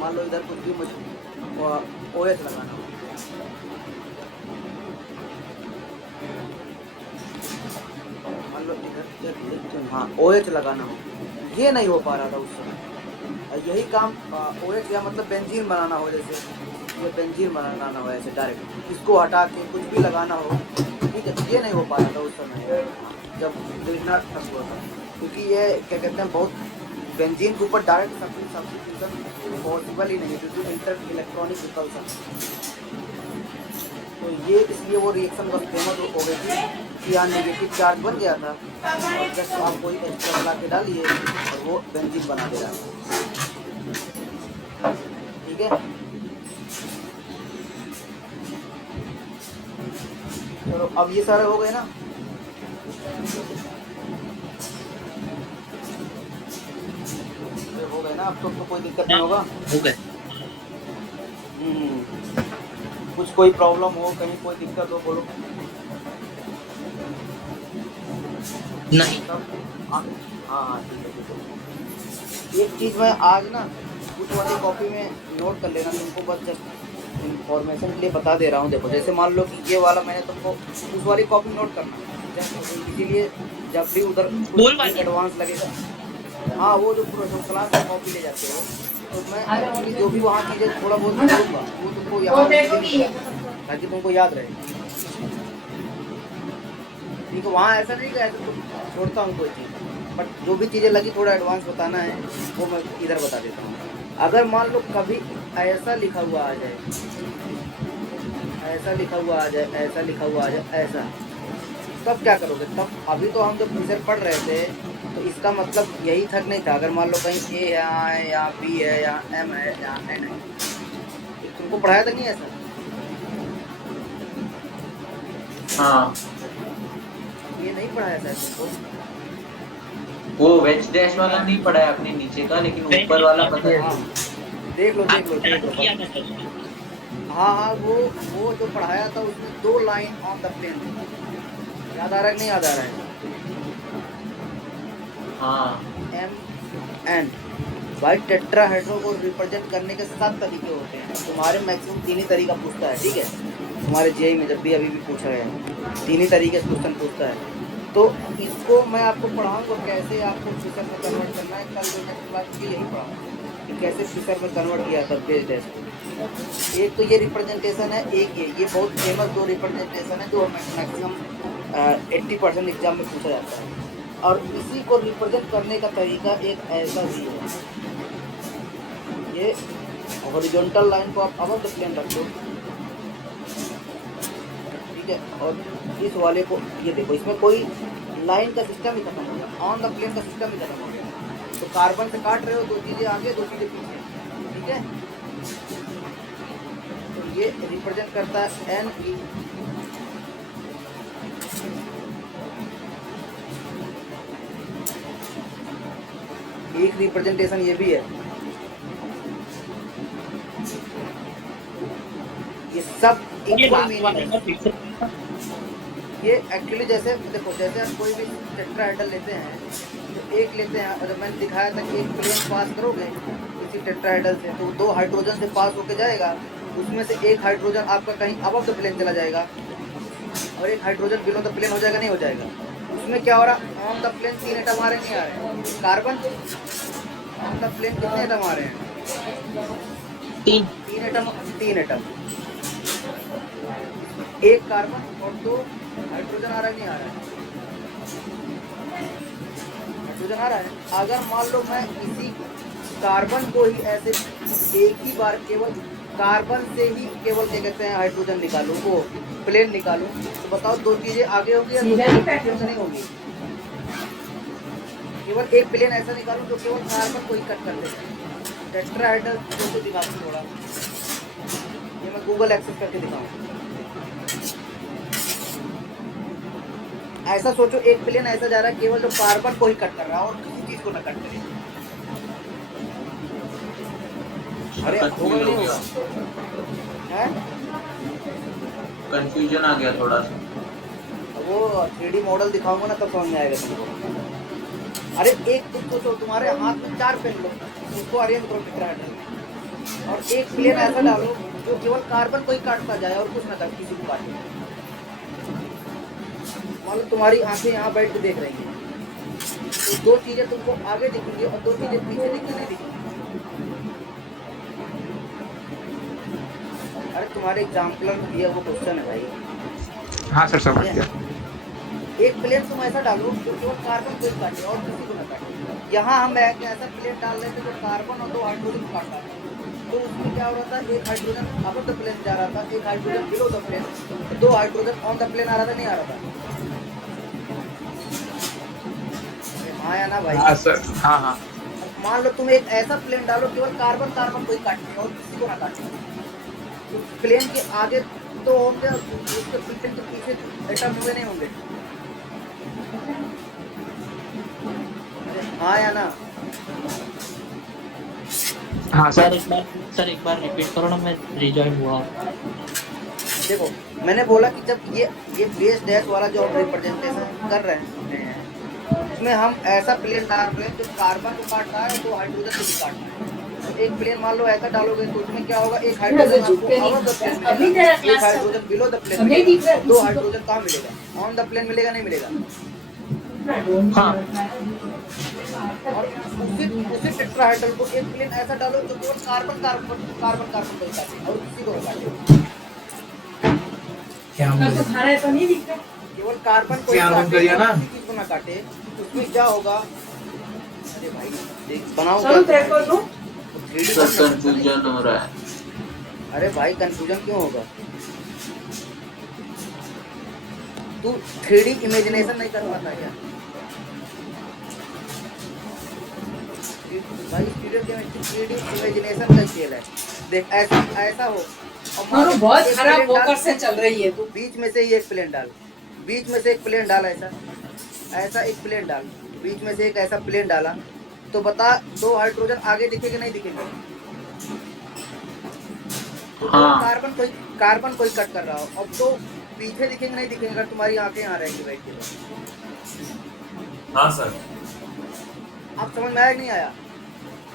मान लो इधर कुछ भी मुझे ओएस लगाना हो, मान लो इधर हाँ ओएच लगाना हो, ये नहीं हो पा रहा था उस समय। यही काम ओएच या मतलब बेंजीन बनाना हो, जैसे ये बेंजीन बनाना हो ऐसे डायरेक्ट, इसको हटा के कुछ भी लगाना हो, ठीक है, ये नहीं हो पा रहा था उस समय जब सब्स्टिट्यूशन हुआ था, क्योंकि ये क्या कहते हैं बहुत बेंजीन के ऊपर डायरेक्ट सब्स्टिट्यूशन पॉसिबल ही नहीं है क्योंकि इंटर इलेक्ट्रॉनिक रिपल्सन। तो ये इसलिए वो रिएक्शन बस फेमस हो गई थी कि यहाँ नेगेटिव चार्ज बन गया था और जस्ट आप कोई एक्स्ट्रा लगा के डालिए और वो बेंजीन बना दे रहा है। ठीक है, चलो अब ये सारे हो गए ना। हो गए ना, अब तो कोई दिक्कत नहीं होगा। हो गए। कुछ कोई प्रॉब्लम हो, कहीं कोई दिक्कत हो बोलो। नहीं हाँ ठीक है ठीक है। एक चीज़ मैं आज ना कुछ वाली कॉपी में नोट कर लेना, तुमको बस जस्ट इंफॉर्मेशन के लिए बता दे रहा हूँ। देखो जैसे मान लो कि ये वाला मैंने तुमको उस वाली कॉपी नोट करना, इसीलिए जब भी उधर एडवांस लगेगा, हाँ वो जो क्लास में कॉपी ले जाते हो, तो मैं जो भी वहाँ चीज़ें थोड़ा बहुत बोलूँगा वो तुमको याद ताकि तुमको याद रहे। ठीक है, वहाँ ऐसा नहीं कि ऐसा छोड़ता हूँ कोई चीज़, बट जो भी चीज़ें लगी थोड़ा एडवांस बताना है वो मैं इधर बता देता हूँ। अगर मान लो कभी ऐसा लिखा हुआ आ जाए, ऐसा लिखा हुआ आ जाए, ऐसा लिखा हुआ आ जाए, ऐसा, तब क्या करोगे? तब अभी तो हम जब फ्यूचर पढ़ रहे थे तो इसका मतलब यही तक नहीं था। अगर मान लो कहीं ए यहाँ है, यहाँ बी है, यहाँ एम है, यहाँ एन है, तुमको पढ़ाया था नहीं ऐसा? हाँ, ये नहीं पढ़ाया था तुमको? वो वेज डैश वाला नहीं पढ़ा है अपने नीचे का, लेकिन ऊपर वाला पता है। देख लो देख लो देख लो। हाँ हाँ, वो जो पढ़ाया था उसमें 2 लाइन ऑन द प्लेन, याद आ रहा है कि नहीं याद आ रहा है? हाँ, एम एन भाई टेट्राहेड्रो को रिप्रेजेंट करने के 7 तरीके होते हैं। तुम्हारे मैक्सिमम 3 ही तरीका पूछता है, ठीक है, तुम्हारे जेई में जब भी अभी भी पूछा गया है 3 ही तरीके से क्वेश्चन पूछता है। तो इसको मैं आपको पढ़ाऊंगा कैसे आपको फिगर में कन्वर्ट करना है। कल जो नेक्स्ट क्लास की यही पढ़ाऊंगा कि कैसे फिगर में कन्वर्ट किया था बेस डैश को। एक तो ये रिप्रेजेंटेशन है, एक ये बहुत फेमस 2 रिप्रेजेंटेशन है जो मैक्सिमम 80% एग्जाम में पूछा जाता है। और इसी को रिप्रेजेंट करने का तरीका एक ऐसा भी है, ये हॉरिजॉन्टल लाइन को आप अबव द प्लेन रख दो, ठीक है, और इस वाले को ये देखो, इसमें कोई लाइन का सिस्टम ही खत्म हो गया, ऑन द प्लेन का सिस्टम ही खत्म हो गया। तो कार्बन से काट रहे हो, 2 चीज़ें आगे 2 चीज़ें पीछे, ठीक है। तो ये रिप्रेजेंट करता है एन ई, एक रिप्रेजेंटेशन ये भी है। ये सब इक्वल मीनिंग है। ये एक्चुअली जैसे देखो, जैसे आप कोई भी टेट्राहेड्रल लेते हैं तो एक लेते हैं, और मैंने दिखाया था कि एक प्लेन पास करोगे इसी टेट्राहेड्रल से तो 2 हाइड्रोजन से पास होके जाएगा, उसमें से एक हाइड्रोजन आपका कहीं अबव द प्लेन चला जाएगा और एक हाइड्रोजन बिलो द प्लेन हो जाएगा, नहीं हो जाएगा। उसमें क्या हो रहा, ऑन द प्लेन 3 एटम आ रहे नहीं आ रहे। कार्बन ऑन द प्लेन कितने एटम आ रहे हैं? 3 एटम, एक कार्बन और 2 हाइड्रोजन आ रहा है, नहीं आ रहा है? हाइड्रोजन आ रहा है। अगर मान लो मैं इसी कार्बन को ही ऐसे एक ही बार केवल कार्बन से ही केवल क्या कहते हैं हाइड्रोजन निकालूं, वो प्लेन निकालूं, तो बताओ 2 चीजें आगे होगी या 2 चीजें नहीं होगी? केवल एक प्लेन ऐसा निकालूं जो केवल कार्बन को ही कट कर दे। टेट्राहेड्रल को दिखाऊं थोड़ा, ये मैं गूगल एक्सेस करके दिखाऊं। ऐसा सोचो, एक प्लेन ऐसा जा रहा है केवल जो कार्बन को ही कट कर रहा है और किसी चीज को ना कट करे। अरे होगा नहीं होगा? है कंफ्यूजन आ गया थोड़ा सा। वो 3D मॉडल दिखाऊंगा ना तब समझ में आएगा तुमको। अरे एक तुम सोचो, तुम्हारे हाथ में 4 पेन लो, इसको अरेंज करो टेट्राहेड्रल, और एक प्लेन ऐसा डालो जो केवल कार्बन को ही काटता जाए और कुछ ना कर किसी को काटे। मान लो तुम्हारी आंखें यहाँ बैठ के देख रही हैं, तो दो चीजें तुमको आगे दिखेंगी और दो चीजें पीछे दिखेंगी, नहीं दिखेंगी। अरे तुम्हारे एग्जाम्पल में दिया वो क्वेश्चन है भाई। हाँ सर समझ गया। एक प्लेन तुम ऐसा डालो जो केवल कार्बन को ही काटे और किसी को ना काटे। यहाँ हम एक ऐसा प्लेन डाल रहे थे जो कार्बन और दो हाइड्रोजन को काटता है, तो उसमें क्या हो रहा था, एक हाइड्रोजन अबव द प्लेन जा रहा था, एक हाइड्रोजन बिलो द प्लेन, दो हाइड्रोजन ऑन द प्लेन आ रहा था, नहीं आ रहा था। हाँ या ना भाई? हाँ सर, हाँ हाँ। मान लो तुम एक ऐसा प्लेन डालो केवल कार्बन कार्बन को ही काटने और किसी को ना काटने, तो प्लेन के आगे तो होंगे और उसके प्लेन के पीछे एटम हुए नहीं होंगे। हाँ या ना? हाँ सर सर। एक बार रिपीट करो ना, मैं रिजॉइन हुआ। देखो मैंने बोला कि जब ये बेस डैश वाला जो हम रिप्रेजेंटेशन कर रहे हैं, उसमें हम ऐसा प्लेन डाल रहे हैं जो कार्बन को काट रहा है, तो हाइड्रोजन को भी काट रहा है। तो एक प्लेन मान लो ऐसा डालोगे तो उसमें क्या होगा, एक हाइड्रोजन आपको अबव द प्लेन मिलेगा, एक हाइड्रोजन बिलो द प्लेन मिलेगा, दो हाइड्रोजन कहाँ मिलेगा, ऑन द प्लेन मिलेगा, नहीं मिलेगा। हाँ और उसी टेट्राहेड्रल को एक प्लेन ऐसा डालो जो केवल कार्बन कार्बन कार्बन कार्बन को ही काटे और किसी को ना काटे, केवल कार्बन को ही काटे और किसी को ना काटे। उसमें क्या होगा, अरे भाई देख बनाओ, कंफ्यूजन हो रहा है। अरे भाई कंफ्यूजन क्यों होगा, तू 3D इमेजिनेशन नहीं कर पाता क्या भाई? स्टूडियो केमिस्ट्री 3D इमेजिनेशन का खेल है। देख ऐसा हो और बहुत खराब फोकस से चल रही है। तू बीच में से ही एक प्लेन डाल, बीच में से एक प्लेन डाल, ऐसा एक प्लेन डाल, बीच में से एक ऐसा प्लेन डाला, तो बता दो हाइड्रोजन आगे दिखेंगे, नहीं दिखेंगे? हाँ। कार्बन को ही कट कर रहा हो, अब तो पीछे दिखेंगे, नहीं दिखेंगे अगर तुम्हारी आंखें यहाँ रहेंगी बैठ के? हाँ सर। आप समझ में आया कि नहीं आया?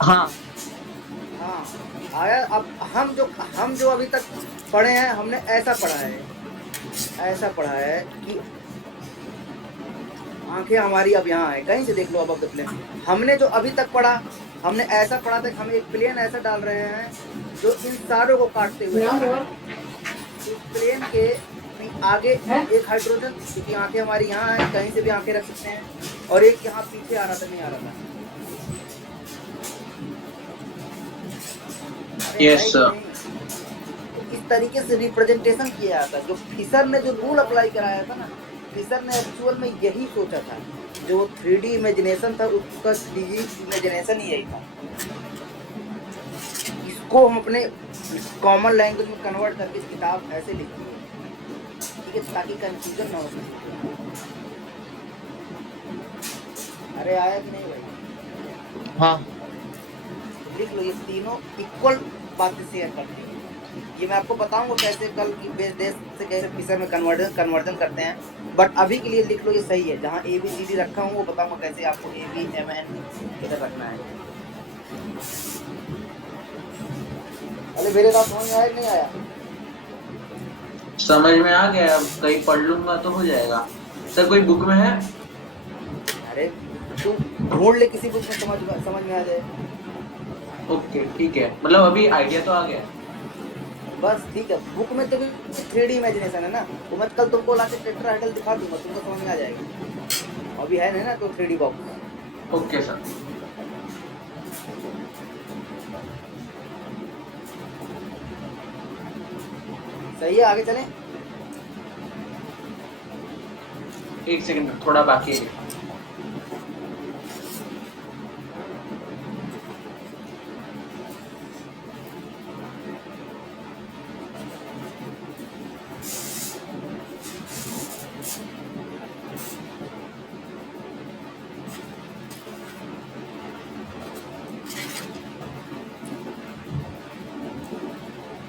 हाँ हाँ आया। अब हम जो अभी तक पढ़े हैं, हमने ऐसा पढ़ा है कि आंखें हमारी अब यहाँ है, कहीं से देख लो अब द प्लेन। हमने जो अभी तक पढ़ा, हमने ऐसा पढ़ा था कि हम एक प्लेन ऐसा डाल रहे हैं जो इन सारों को काटते हुए इस प्लेन के आगे एक हाइड्रोजन, क्योंकि आंखें हमारी यहाँ है, कहीं से भी आंखें रख सकते हैं, और एक यहाँ पीछे आ रहा था, नहीं आ रहा था। Yes sir. इस तरीके से रिप्रेजेंटेशन किया जाता है। जो फिशर ने जो रूल अप्लाई कराया था ना, फिशर ने एक्चुअल में यही सोचा था, जो 3D इमेजिनेशन था उसका 3D इमेजिनेशन ही यही था। इसको हम अपने कॉमन लैंग्वेज में कन्वर्ट करके इस किताब ऐसे लिखी है, ठीक है, ताकि कंफ्यूजन ना हो सके। अरे आया कि नहीं भाई? हाँ लिख लो, ये तीनों इक्वल बातें शेयर करते हैं। ये मैं आपको बताऊंगा कैसे कल की बेस डेस से कैसे फिशर में कन्वर्जन करते हैं, बट अभी के लिए लिख लो, ये सही है। जहाँ ABCD रखा हूँ वो बताऊंगा कैसे आपको ABMN किधर रखना है। अरे मेरे बात समझ में आया कि नहीं आया? समझ में आ गया, अब कहीं पढ़ लूंगा तो हो जाएगा। सर कोई बुक में है? अरे तू ढूंढ ले किसी बुक में, समझ में आ जाए। ओके ठीक है, मतलब अभी आइडिया तो आ गया। बस ठीक है, बुक में तो भी 3D इमेजिनेशन है ना, तो मैं कल तुमको लाके टेट्राहेड्रल दिखा दूंगा, तुमको समझ में आ जाएगी। अभी है ना तो 3D बॉक्स। Okay sir. सही है, आगे चलें? एक सेकंड, थोड़ा बाकी है।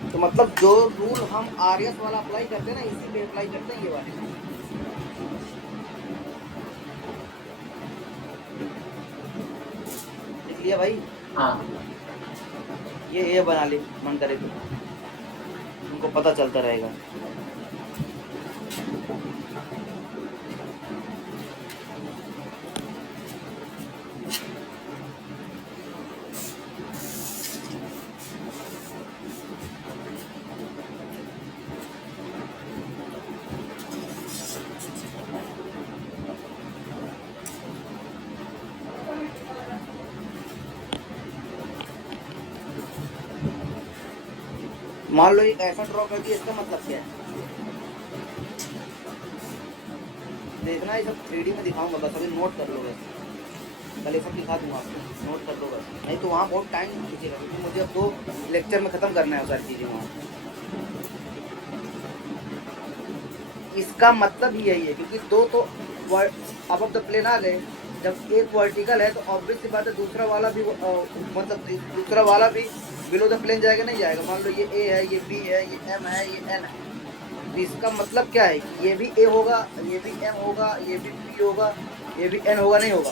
तो मतलब जो रूल हम RS वाला अप्लाई करते हैं ना, इसी पे अप्लाई करते हैं ये वाले। लिख लिया भाई? हाँ ये बना ले मन करे तो, तुमको पता चलता रहेगा। मान लो एक ऐसा ड्रॉ कर दिया, इसका मतलब क्या है? देखना, ये सब 3D में दिखाऊंगा, बस अभी नोट कर लो। बस कल ये सब दिखा दूंगा आपको, नोट कर लो बस, नहीं तो वहाँ बहुत टाइम खींचेगा, क्योंकि मुझे अब 2 लेक्चर में ख़त्म करना है सारी चीज़ें वहाँ। इसका मतलब ही यही है, क्योंकि 2 तो अब ऑफ द प्लेन आ गए। जब एक वर्टिकल है तो ऑब्वियस सी बात है दूसरा वाला भी मतलब दूसरा वाला भी बिलो द प्लेन जाएगा, नहीं जाएगा। मान लो ये ए है, ये बी है, ये एम है, ये एन है, तो इसका मतलब क्या है? ये भी ए होगा, ये भी एम होगा, ये भी बी होगा, ये भी एन होगा, नहीं होगा?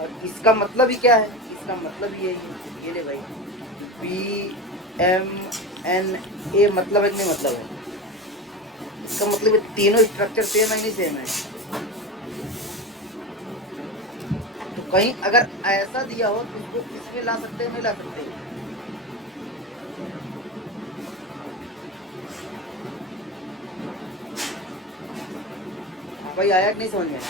और इसका मतलब ही क्या है? इसका मतलब यही है, ये ले भाई, बी एम एन ए, मतलब है कि नहीं मतलब है? इसका मतलब ये तीनों स्ट्रक्चर सेम है नहीं सेम है? तो कहीं अगर ऐसा दिया हो तो इसको इसमें ला सकते हैं, नहीं ला सकते? भाई आया कि नहीं समझ में?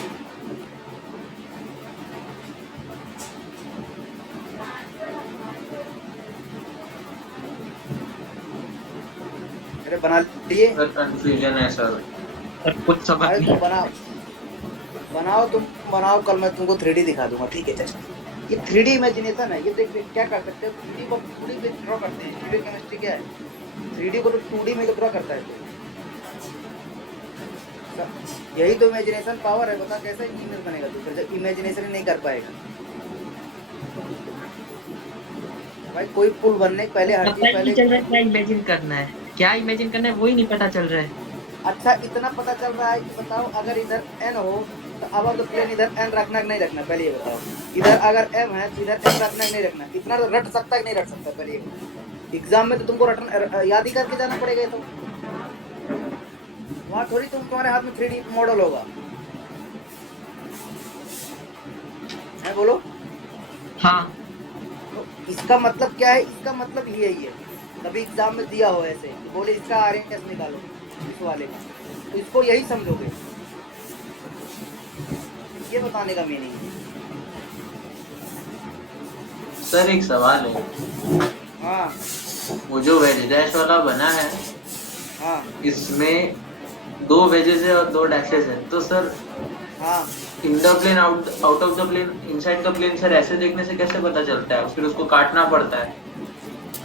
अरे बना लिए? कंफ्यूजन है सर। सर कुछ समझ अरे नहीं। तुम बनाओ, तुम बनाओ, कल मैं तुमको 3D दिखा दूंगा, ठीक है? चल, ये 3D इमेजिनेशन है। ये देख क्या कर सकते हो, 3D को 2D में ड्रॉ करते हैं। 3D केमिस्ट्री क्या है? 3D को तो 2D में ड्रॉ करता है। यही तो इमेजिनेशन पावर है। बता कैसे इंजीनियर बनेगा तू जब इमेजिनेशन ही नहीं कर पाएगा? भाई कोई पुल बनने के पहले हर पता चीज ही पहले नहीं चल रहा है क्या इमेजिन करना है, क्या इमेजिन करना है वही नहीं पता चल रहा है। अच्छा इतना पता चल रहा है कि बताओ, अगर इधर n हो तो अब ऑफ द प्लेन इधर n रखना कि नहीं रखना? पहले ये बताओ। इधर अगर m है तो इधर n रखना कि नहीं रखना? इतना तो रट सकता है कि नहीं रट सकता? पहले ये बताओ। एग्जाम में तो तुमको रटन याद ही करके जाना पड़ेगा। ये तो वहाँ थोड़ी तुम्हारे हाथ में 3D मॉडल होगा है, बोलो। हाँ तो इसका मतलब क्या है? इसका मतलब यही है। कभी एग्जाम में दिया हो ऐसे तो बोले इसका आरएसएस निकालो इस वाले का, तो इसको यही समझोगे। ये बताने का मीनिंग है। सर एक सवाल है, हाँ वो जो वेज डैश वाला बना है हाँ इसमें 2 वेजेस है और 2 डैशेस है, तो सर हाँ in the plane out of the plane inside the plane, sir ऐसे देखने से कैसे पता चलता है? फिर उसको काटना पड़ता है,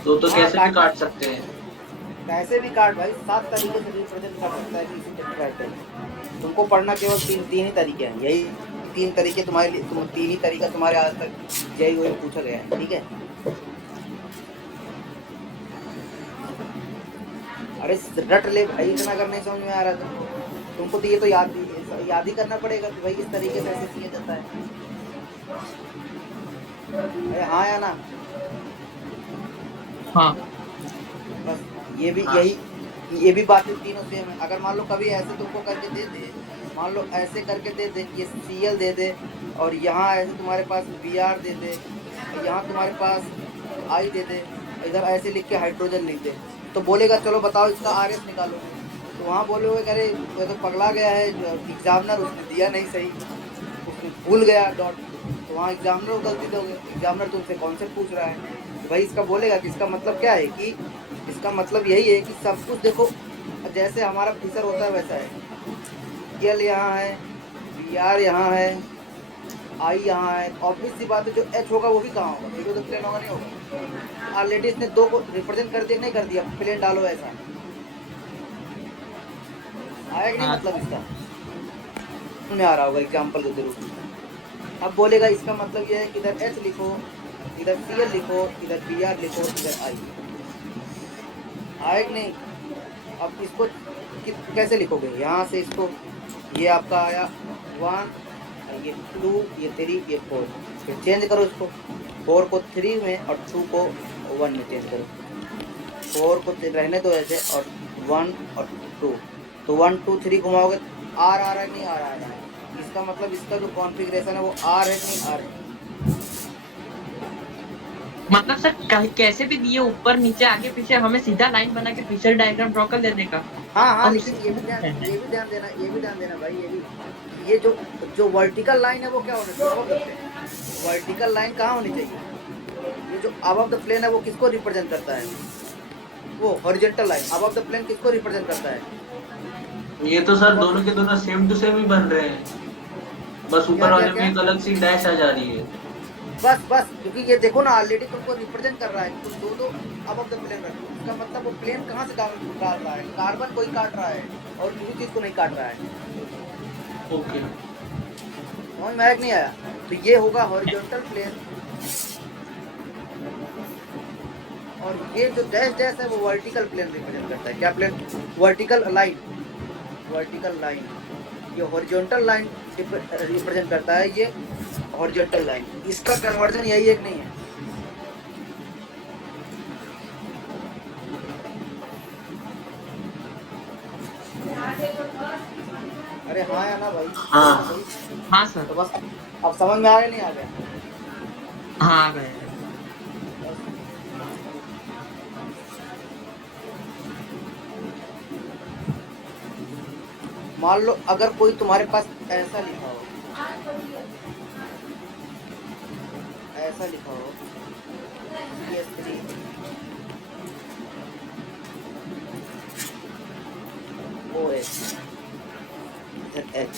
तो हाँ, कैसे भी काट सकते हैं? कैसे भी काट भाई, 7 तरीके से रिप्रेजेंट कर सकता है कि इसी टेट्राहेड्रल। तुमको पढ़ना केवल तीन ही तरीके हैं। यही 3 तरीके तुम्हारे लिए, 3 ही तरीका तुम्हारे आज तक यही वही पूछा गया है, ठीक है? अरे रट ले भाई, इतना अगर नहीं समझ में आ रहा तो तुमको तो ये तो याद ही करना पड़ेगा कि भाई इस तरीके से ऐसे किया जाता है। अरे हाँ या ना? हाँ बस ये भी हाँ। ये भी बातें तीनों सेम है। अगर मान लो कभी ऐसे तुमको करके दे दे, मान लो ऐसे करके दे दे, ये Cl दे दे, और यहाँ ऐसे तुम्हारे पास Br दे दे, यहाँ तुम्हारे पास I दे दे, इधर ऐसे लिख के हाइड्रोजन लिख दे, तो बोलेगा चलो बताओ इसका RS निकालो। तो वहाँ बोलोगे अरे वो तो पगला गया है एग्जामिनर, उसने दिया नहीं सही, उसने भूल गया डॉट। तो वहाँ एग्जामिनर को गलती दोगे। एग्जामिनर तुमसे कॉन्सेप्ट पूछ रहा है, तो भाई इसका बोलेगा कि इसका मतलब क्या है, कि इसका मतलब यही है कि सब कुछ देखो जैसे हमारा फीचर होता है वैसा है। L यहाँ है, Br यहाँ है, I यहाँ है। ऑब्वियस सी बात है जो H होगा वो भी कहाँ होगा? बिलो द प्लेन होगा, नहीं होगा? ऑलरेडी इसने 2 को रिप्रेजेंट कर दिया, नहीं कर दिया? प्लेन डालो ऐसा आया कि नहीं? हाँ। मतलब इसका में आ रहा होगा एग्जाम्पल के जरूर। अब बोलेगा इसका मतलब ये है कि इधर H लिखो, इधर Cl लिखो, इधर Br लिखो, इधर I। आया कि नहीं? अब इसको कैसे लिखोगे? यहाँ से इसको, ये आपका आया 1, ये 2, ये 3, ये 4। फिर चेंज करो इसको, 4 को 3 में और 2 को 1 में चेंज करो। 4 को रहने दो ऐसे और 1 और 2, तो 1 2 3 घुमाओगे आर आ रहा है नहीं आ रहा है, इसका मतलब इसका जो कॉन्फ़िगरेशन है वो आर है नहीं आर है। मतलब सर कैसे भी दिए ऊपर नीचे आगे पीछे, हमें सीधा लाइन बना के फीचर डायग्राम ड्रॉ कर देने का। हाँ हाँ, और लेकिन ये भी ध्यान देना भाई, ये जो वर्टिकल लाइन है वो क्या होना चाहिए? वर्टिकल लाइन कहाँ होनी चाहिए? ये जो अबव द प्लेन है वो किसको रिप्रेजेंट करता है? वो horizontal line above the plane किसको रिप्रेजेंट करता है? ये तो सर दोनों के दोनों सेम टू सेम ही बन रहे हैं, बस ऊपर वाले में एक अलग सी डैश आ जा रही है। बस क्योंकि ये देखो ना ऑलरेडी तुमको रिप्रेजेंट कर रहा है, तुम दो अबव द प्लेन रखो, इसका मतलब वो प्लेन कहाँ से काट रहा है? कार्बन कोई काट रहा है और किसी चीज को नहीं काट रहा है। ओके, समझ में आया कि नहीं आया? तो ये होगा हॉरिजॉन्टल प्लेन, और ये जो डैश डैश है वो वर्टिकल प्लेन रिप्रेजेंट करता है। क्या प्लेन? Vertical line. ये हॉरिजॉन्टल लाइन रिप्रेजेंट करता है, ये हॉरिजॉन्टल लाइन। इसका कन्वर्जन यही एक नहीं है। अरे हाँ या ना भाई? हाँ सर। तो बस अब समझ में आ गया नहीं आ गया? हाँ आ गए। मान लो अगर कोई तुम्हारे पास ऐसा लिखा हो, CS3 OH ZH,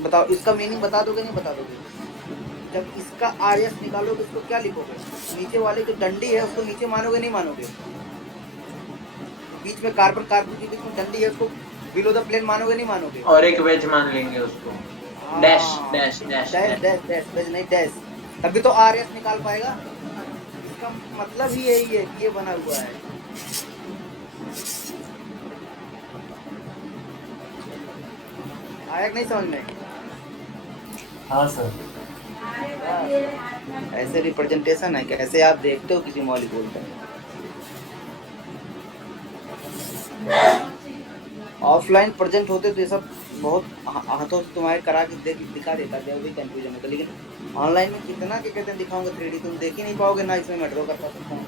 बताओ इसका मीनिंग बता दोगे नहीं बता दोगे? जब इसका RS निकालोगे इसको क्या लिखोगे? नीचे वाले जो डंडी है उसको नीचे मानोगे नहीं मानोगे? बीच में कार्बन के बीच में डंडी है उसको बिलो द प्लेन मानोगे नहीं मानोगे? और एक वेज मान लेंगे उसको, डैश डैश डैश डैश नहीं डैश, तभी तो RS निकाल पाएगा। इसका मतलब ही यही है, ये बना हुआ है। आया कि नहीं समझ में? हाँ सर। ऐसे रिप्रेजेंटेशन है, कैसे आप देखते हो किसी मॉलिक्यूल का। ऑफलाइन प्रेजेंट होते तो ये सब बहुत हाथों से तुम्हारे करा के दिखा देता, जब भी कंफ्यूजन होता। लेकिन ऑनलाइन में कितना के कहते हैं दिखाऊंगा 3D, तुम देख ही नहीं पाओगे ना। इसमें मैं ड्रॉ कर सकता हूँ,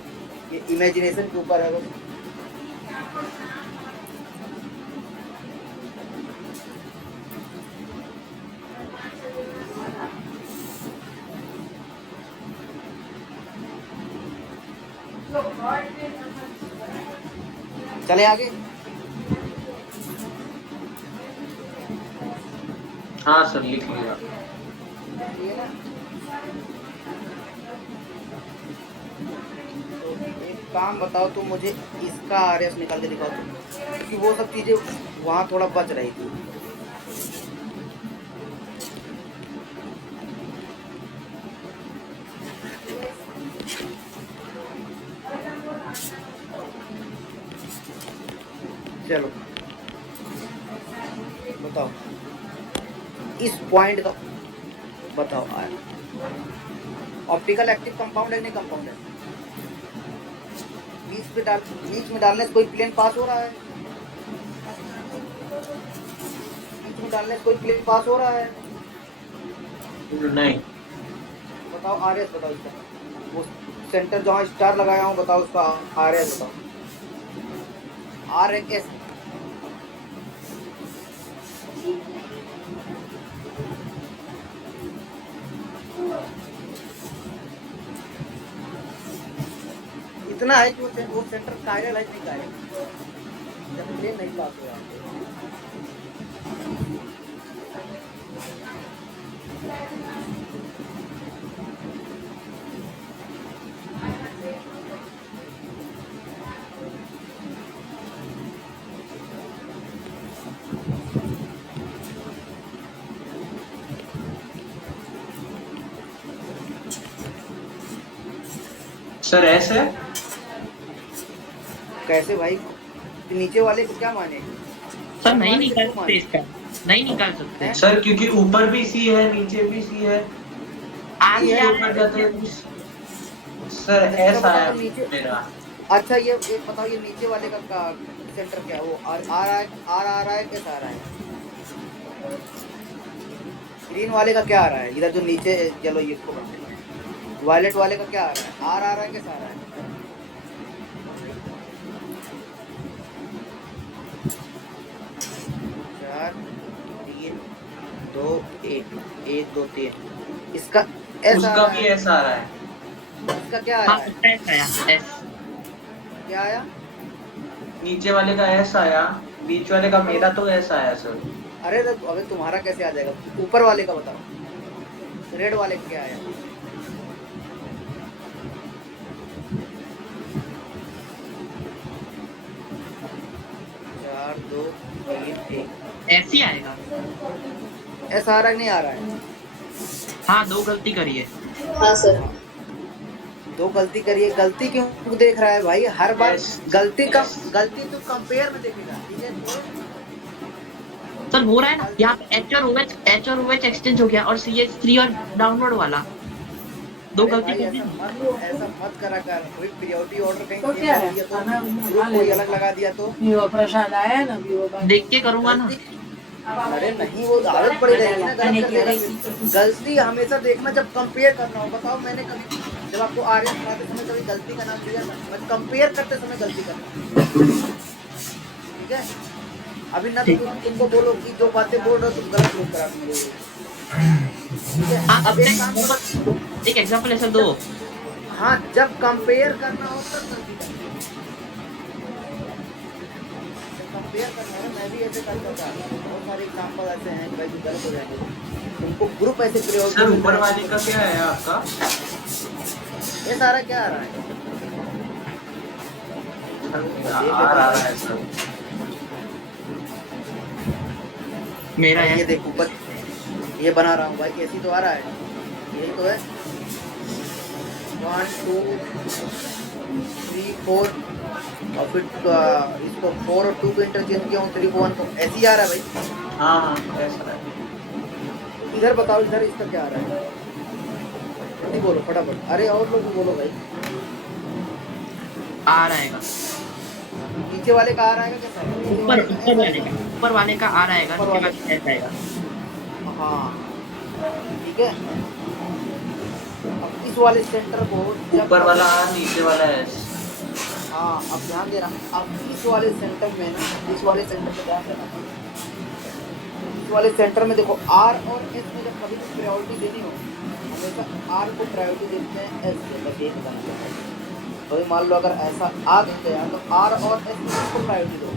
ये इमेजिनेशन के ऊपर है बस। चले आगे। हाँ सर लिख लिया। ये ना, तो एक काम बताओ तुम मुझे, इसका RS निकाल के दिखाओ तुम, क्योंकि वो सब चीजें वहाँ थोड़ा बच रही थी। चलो बताओ इस पॉइंट का बताओ। ऑप्टिकल एक्टिव कंपाउंड है नहीं कंपाउंड है? बीच में डालने से कोई प्लेन पास हो रहा है? बीच में डालने से कोई प्लेन पास हो रहा है? नहीं। बताओ RS बताओ इसका, वो सेंटर जहाँ स्टार लगाया हूँ बताओ उसका RS बताओ। RS इतना है कि वो सेंटर कायरल है नहीं कायरल, जब प्लेन नहीं पास हो रहा। सर ऐसे कैसे भाई? नीचे वाले को क्या माने? सर नहीं माने निकाल किसको सकते माने? इसका, नहीं निकाल सकते। हैं? सर क्योंकि ऊपर भी सी है नीचे भी सी है, आर ये से आ ऊपर रहा जाते है। हैं सर अच्छा एस बताओ आया तो नीचे। मेरा। अच्छा ये एक बताओ, ये नीचे वाले का सेंटर क्या है? वो आर आ रहा है, आर आ रहा है, कैसा आ रहा है? ग्रीन वाले का क्या आ रहा है इधर जो नीचे? चलो ये इसको करते हैं। वायलेट वाले का क्या आ रहा है? आर आ रहा है, कैसा आ रहा है? 4 3 2 1 1 2 3। इसका एस आ उसका रहा भी है। एस आ रहा है। इसका क्या आ हाँ रहा है? उसका एस आया, एस। क्या आया? नीचे वाले का एस आया, बीच वाले का मेरा तो एस आया सर। अरे तो अबे तुम्हारा कैसे आ जाएगा? ऊपर वाले का बताओ, रेड वाले का क्या आया? चार दो तीन एक। एस ही आएगा। एस आ रहा है, नहीं आ रहा है? हाँ दो गलती करिए। हाँ सर। दो गलती करिए। गलती क्यों देख रहा है भाई? हर बार Yes. गलती तो कंपेयर में देखेगा, ठीक है? सर हो रहा है ना यहाँ पे एच और OH एक्सचेंज हो गया, और CH3 और डाउनलोड वाला दो अरे गलती भाई कर दी। ऐसा मत करा कर। कोई प्रियोरिटी ऑर्डर कहीं तो change क्या कर है? दिया तो खाना ग्रुप कोई अलग लगा दिया तो विवो प्रसाद आया है ना, विवो का। देख के करूंगा ना। अरे नहीं, वो आदत पड़ी रहेगी ना गलत कर देगा फिर। गलती हमेशा देखना जब कंपेयर करना हो। बताओ मैंने कभी जब आपको आर्यन पढ़ाते समय कभी गलती का नाम लिया था? बस कंपेयर करते समय गलती करना, ठीक है? अभी ना तो तुमको बोलो कि जो बातें बोल रहे हो तुम गलत लोग करा मेरे लिए, ठीक है? हाँ अब एक काम करो। एक एग्जांपल ऐसा दो। हाँ, जब कंपेयर करना हो तब गलती करना। जब कंपेयर करना है, मैं भी ऐसे करता था। बहुत सारे एग्जाम्पल ऐसे हैं कि भाई जो गलत हो जाएंगे। तुमको ग्रुप ऐसे प्रयोग। सर ऊपर वाले का क्या है आपका? ये सारा क्या आ रहा है? आ रहा है सर। मेरा ये है। देख ऊपर ये बना रहा हूँ भाई, ऐसी तो आ रहा है। यही तो है। 1 2 3 4 और फिर इसको 4 और 2 को इंटरचेंज किया हूँ, 3 को 1 को ऐसे ही आ रहा है भाई। हाँ हाँ ऐसा है। इधर बताओ, इधर इसका क्या आ रहा है? जल्दी बोलो फटाफट। अरे और लोग भी बोलो भाई। आ रहेगा नीचे वाले का आ रहा है कैसा है? ऊपर वाले का आ रहेगा, ऊपर उसके वाले बाद एस आएगा। हाँ ठीक है। अब इस वाले सेंटर को जब ऊपर वाला आर नीचे वाला एस। हाँ अब ध्यान देना। अब इस वाले सेंटर में ना, इस वाले सेंटर में ध्यान देना। इस वाले सेंटर में देखो, आर और एस में जब कभी भी प्रायोरिटी देनी हो, हमेशा आर को प्रायोरिटी देते हैं एस से। बस एक बताना। तो मान लो अगर ऐसा आ गया तो आर और एस को प्रायोरिटी दो।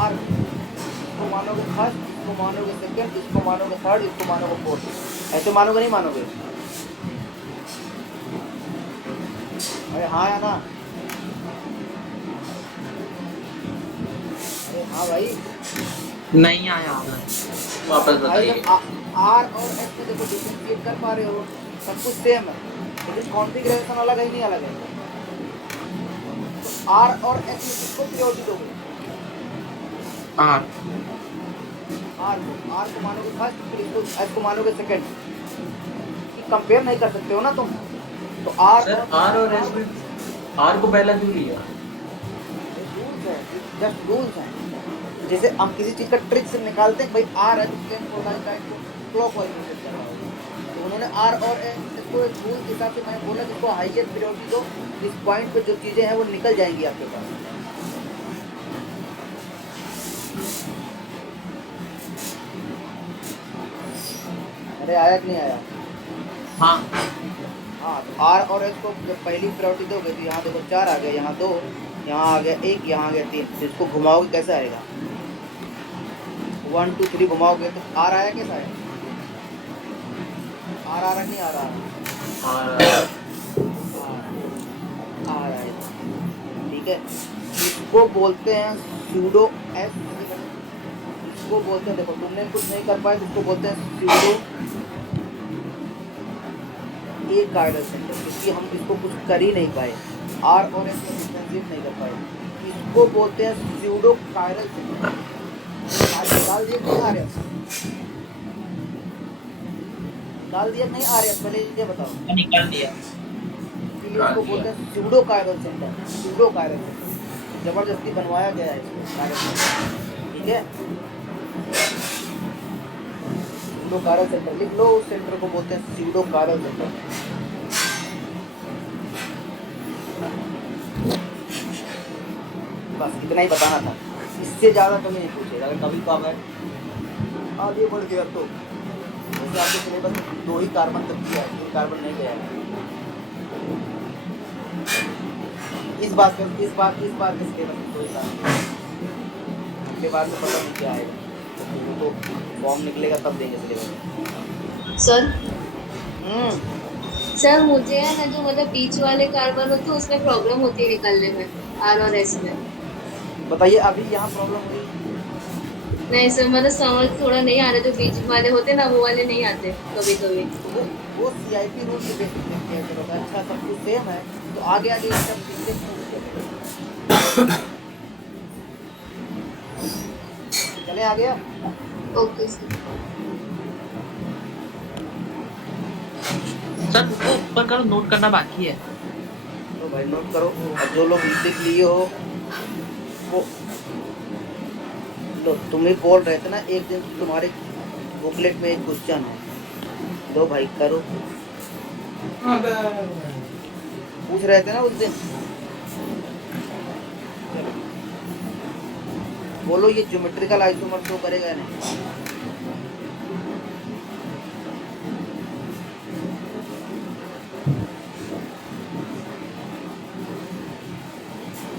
आर इसको मानोगे फर्स्ट, इसको मानोगे सेकंड, इसको मानोगे थर्ड, इसको मानोगे फोर्थ। ऐसे मानोगे नहीं मानोगे? अरे हाँ या ना? अरे हाँ भाई। नहीं आया होगा। वापस भाई बताइए। जब आर और एस में देखो डिफरेंशिएट कर पा रहे हो, सब कुछ सेम है, लेकिन कॉन्फ़िगरेशन अलग है, नहीं अलग है? तो आर और एस में किसको प्रायोरिटी दोगे? आर आर को मानोगे फर्स्ट, फिर इसको एस को मानोगे सेकंड। कंपेयर नहीं कर सकते हो ना तुम। तो सर आर और एस में आर को पहला क्यों लिया? रूल्स है, जस्ट रूल्स हैं। जैसे हम किसी चीज का ट्रिक से निकालते हैं, भाई आर है तो टेन क्लॉकवाइज रोटेट कर रहा होगा। तो उन्होंने आर और एस को एक रूल के हिसाब से मैं बोला जिसको हाईएस्ट प्रायोरिटी दो, इस पॉइंट पे जो चीजें हैं वो निकल जाएंगी आपके पास। अरे आया कि नहीं आया? हाँ हाँ, तो आर और एस को जब पहली प्रायोरिटी दोगे तो यहाँ देखो 4 आ गया, यहाँ 2, यहाँ आ गया 1, यहाँ आ गया 3। तो इसको घुमाओगे कैसे आएगा? 1 2 3 घुमाओगे तो आर आया कैसा है? आर आ रहा नहीं आ रहा? आ रहा है। ठीक है, इसको बोलते हैं सूडो एस। इसको बोलते हैं, देखो तुमने कुछ नहीं कर पाए तो इसको बोलते हैं सूडो एक कार्डल सेंटर, क्योंकि हम इसको कुछ कर ही नहीं पाए। आर और एस को डिफरेंशिएट नहीं कर पाए, इसको बोलते हैं स्यूडो कायरल सिंड्रोम। निकाल दिए नहीं आ रहे, निकाल दिया नहीं आ रहे, पहले ये बताओ। निकाल दिया। इसलिए इसको बोलते हैं pseudo chiral syndrome, pseudo chiral syndrome, जबरदस्ती बनवाया गया है इसको कायरल सिंड्रोम, ठीक है। स्यूडो कायरल सेंटर लिख लो, उस सेंटर को बोलते हैं स्यूडो कायरल सेंटर। बस इतना ही बताना था, इससे ज्यादा कभी नहीं पूछेगा। अगर कभी काम है आगे बढ़ गया तो जैसे आपके सिलेबस में 2 ही कार्बन तक किया है, 3 कार्बन नहीं गया है। इस बात के सिलेबस में 2 ही कार्बन, उसके बाद से पता नहीं क्या आएगा, तो फॉर्म निकलेगा तब देंगे सिलेबस। सर हम्म, सर मुझे है ना जो मतलब बीच वाले कार्बन होते हैं उसमें प्रॉब्लम होती है निकलने में, आर और एस में। बताइए अभी यहाँ प्रॉब्लम हुई? नहीं सर मतलब समझ थोड़ा नहीं आ रहा, जो बीच वाले होते हैं ना वो वाले नहीं आते कभी कभी। वो सीआईपी रूल के बेसिस पे किया जाएगा। अच्छा सब कुछ सेम है तो आगे आगे सब चले आ गया। Okay sir. सर वो ऊपर करो, नोट करना बाकी है। तो भाई नोट करो, और जो लोग लिख लिए हो वो लो। तुम ही बोल रहे थे ना एक दिन तुम्हारे बुकलेट में एक क्वेश्चन है, लो भाई करो, पूछ रहे थे ना उस दिन। बोलो ये ज्योमेट्रिकल आइसोमर शो करेगा या नहीं?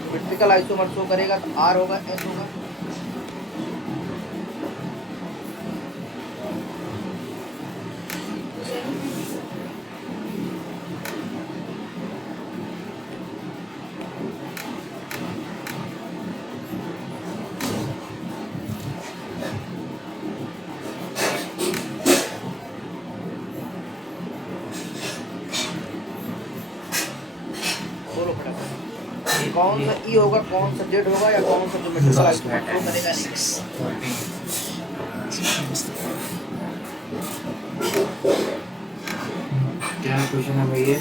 ज्योमेट्रिकल आइसोमर शो करेगा तो आर होगा, एस होगा। बोलो फटाफट, कौन सा ई होगा, कौन सा जेड होगा, या कौन सा ज्योमेट्रिकल आइसोमर शो करेगा नहीं? क्या क्वेश्चन है भैया?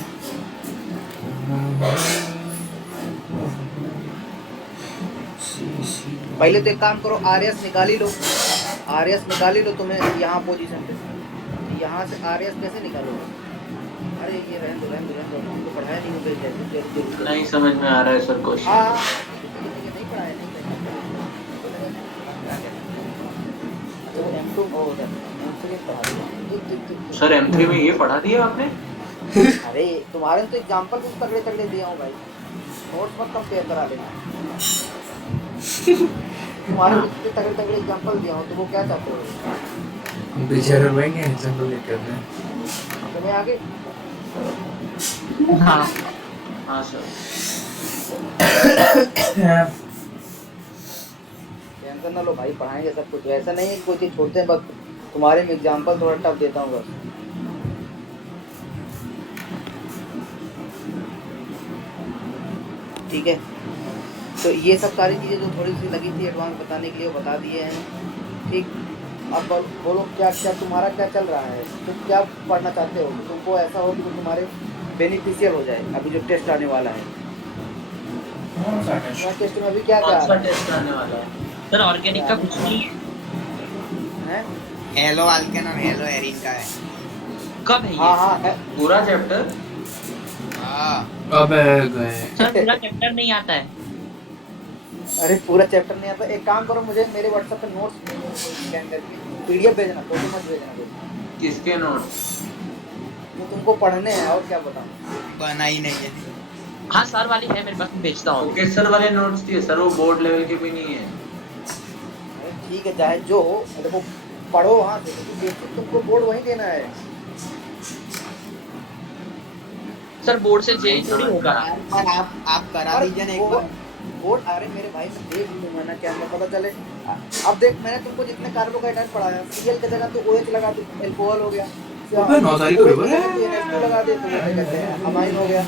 पहले तो एक काम करो, आरएस निकाल ही लो, आरएस निकाल ही लो। तुम्हें यहाँ पोजीशन पे, यहाँ से आरएस कैसे निकालोगे? अरे ये रहने दो, हमको पढ़ाया नहीं होगा जैसे नहीं समझ में आ रहा है सर क्वेश्चन। हाँ ये नहीं पढ़ाया, नहीं तो M2 हो उधर M3 पढ़ा दिया। सर M3 में ये पढ़ा दिया आपने? अरे तुम्हारे तो एग्जांपल कुछ तगड़े तगड़े दिया हूँ भाई, नोट्स मत कंपेयर करा लेना। तुम्हारे कुछ तगड़े तगड़े एग्जांपल दिया हूँ तो वो क्या चाहते हो? हम पीछे रखेंगे एग्जांपल लेकर हैं। तुम्हें आगे हाँ हाँ सर। टेंशन ना लो भाई, पढ़ाएंगे सब कुछ। ऐसा नहीं है कि कोई चीज छोड़ते हैं, बस तुम्हारे में एग्जांपल थोड़ा टफ देता हूँ बस। ठीक है, तो ये सब सारी चीजें जो थोड़ी सी लगी थी एडवांस बताने के लिए वो बता दिए हैं। ठीक, अब बोलो क्या क्या तुम्हारा क्या चल रहा है, तुम क्या पढ़ना चाहते हो? तुमको ऐसा हो कि वो तुम्हारे बेनिफिशियल हो जाए। अभी जो टेस्ट आने वाला है, टेस्ट में अभी क्या क्या कौन सा टेस्ट आने वाला है? सर ऑर्गेनिक का कुछ नहीं है? हेलो अल्केन और हेलो एरिन का है। कब है ये? हाँ हाँ है। पूरा चैप्टर? हाँ अबे गए। सर पूरा चैप्टर नहीं आता है। अरे पूरा चैप्टर नहीं आता। एक काम करो, मुझे मेरे व्हाट्सएप पे नोट्स स्कैन करके पीडीएफ भेजना, तो मत भेजना कुछ। किसके नोट्स? तो तुमको पढ़ने हैं और क्या बताऊं। बना ही नहीं है। हाँ सर वाली है मेरे पास, मैं भेजता हूँ। ओके सर वाले नोट्स दिए सर, वो बोर्ड लेवल के भी नहीं है। अरे ठीक है, चाहे जो हो, देखो पढ़ो वहाँ से, तुमको बोर्ड वहीं देना है। सर बोर्ड से जेई थोड़ी होगा। पर आप करा दीजिए ना एक बार। बोर्ड, अरे मेरे भाई मैं देख लूंगा ना, क्या मैं पता चले। अब देख, मैंने तुमको जितने कार्बोहाइड्रेट पढ़ाया, सीएल की जगह तो OH लगा दो, अल्कोहल हो गया। अबे नौसारी तो बराबर है। NH2 लगा दे तो वो क्या कहते हैं, अमाइन हो गया।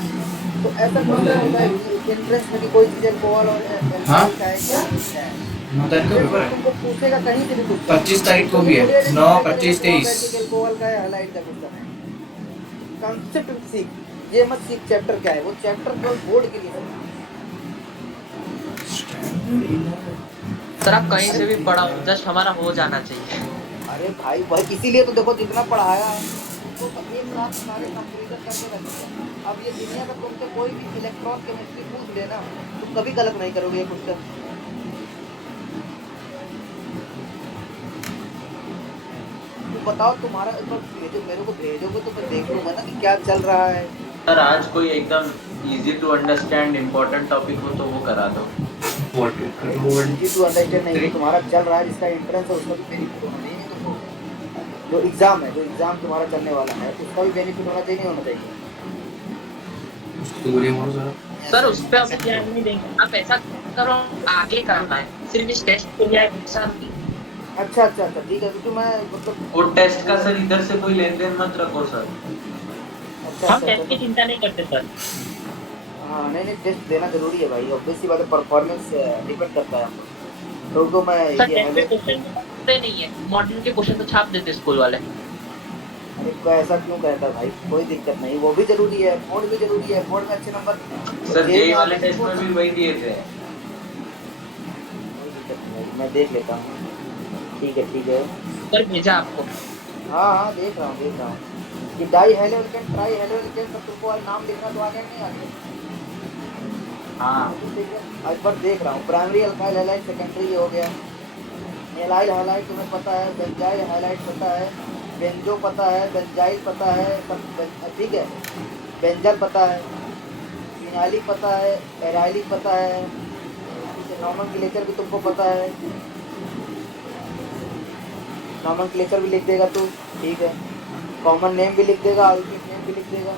तो ऐसा कौन सा होता है इंटरेस्ट में कि कोई चीज अल्कोहल और हाँ? एल्कोहल का है क्या क्या है? 9 तारीख को ये पेपर है। तुमको पूछेगा कहीं से भी पूछेगा। 25 तारीख को भी है। 9, 25, 23। अल्कोहल का है, हाइलाइट का क्वेश्चन है। कंसेप्ट सीख, ये मत सीख चैप्टर क्या है, वो चैप्टर केवल बोर्ड के लिए है। सर आप कहीं से भी पढ़ाओ, जस्ट हमारा हो जाना चाहिए। अरे भाई भाई इसीलिए तो देखो जितना पढ़ाया है तो एक साथ सारे कंप्यूटर करके रखते हैं। अब ये दुनिया का तुमसे कोई भी इलेक्ट्रॉन केमिस्ट्री पूछ लेना तुम कभी गलत नहीं करोगे ये क्वेश्चन। तो बताओ तुम्हारा एक बार भेजो, मेरे को भेजोगे तो मैं देख लूंगा ना कि क्या चल रहा है। सर आज कोई एकदम easy to understand important topic हो तो वो करा दो। इजी टू अंडरस्टैंड नहीं, जो तुम्हारा चल रहा है जिसका इंट्रेंस है उसका भी बेनिफिट होना चाहिए तुमको। जो एग्जाम है, जो एग्जाम तुम्हारा चलने वाला है उसका भी बेनिफिट होना चाहिए, नहीं होना चाहिए? सर उस पे अभी ध्यान नहीं देंगे, आप ऐसा करो आगे करना है, सिर्फ इस टेस्ट के लिए एग्जाम की। अच्छा अच्छा अच्छा ठीक है, क्योंकि मैं मतलब और टेस्ट का सर इधर से कोई लेन देन मत रखो सर। अच्छा हम टेस्ट की चिंता नहीं करते सर। हाँ नहीं नहीं टेस्ट देना जरूरी है भाई, ऑब्वियसली बात है, परफॉर्मेंस डिपेंड करता है हम लोग। तो मैं सर ये टेस्ट के क्वेश्चन छापते नहीं है, मॉड्यूल के क्वेश्चन तो छाप देते स्कूल वाले। अरे को ऐसा क्यों कहता है भाई, कोई दिक्कत नहीं, वो भी जरूरी है, बोर्ड भी जरूरी है, बोर्ड में अच्छे नंबर। सर जेई वाले टेस्ट में भी वही दिए थे। कोई दिक्कत नहीं भाई, मैं देख लेता हूँ। ठीक है सर भेजा आपको। हाँ हाँ देख रहा हूँ कि डाई हेलोएल्केन ट्राई हेलोएल्केन सब तुमको आज नाम लिखना तो आ गया नहीं आगे? हाँ आज पर देख रहा हूँ प्राइमरी अल्काइल हैलाइड, सेकेंडरी ये हो गया, एलाइल हैलाइड तुम्हें पता है, बेंजाइल हैलाइड पता है, बेंजो पता है, बेंजाइल पता है, सब ठीक है, बेंजल पता है, फिनाइलिक पता है, एराइलिक पता है, नॉमेनक्लेचर भी तुमको पता है, नॉमेनक्लेचर भी लिख देगा तू, ठीक है, कॉमन नेम भी लिख देगा, अल्फाबेट नेम भी लिख देगा,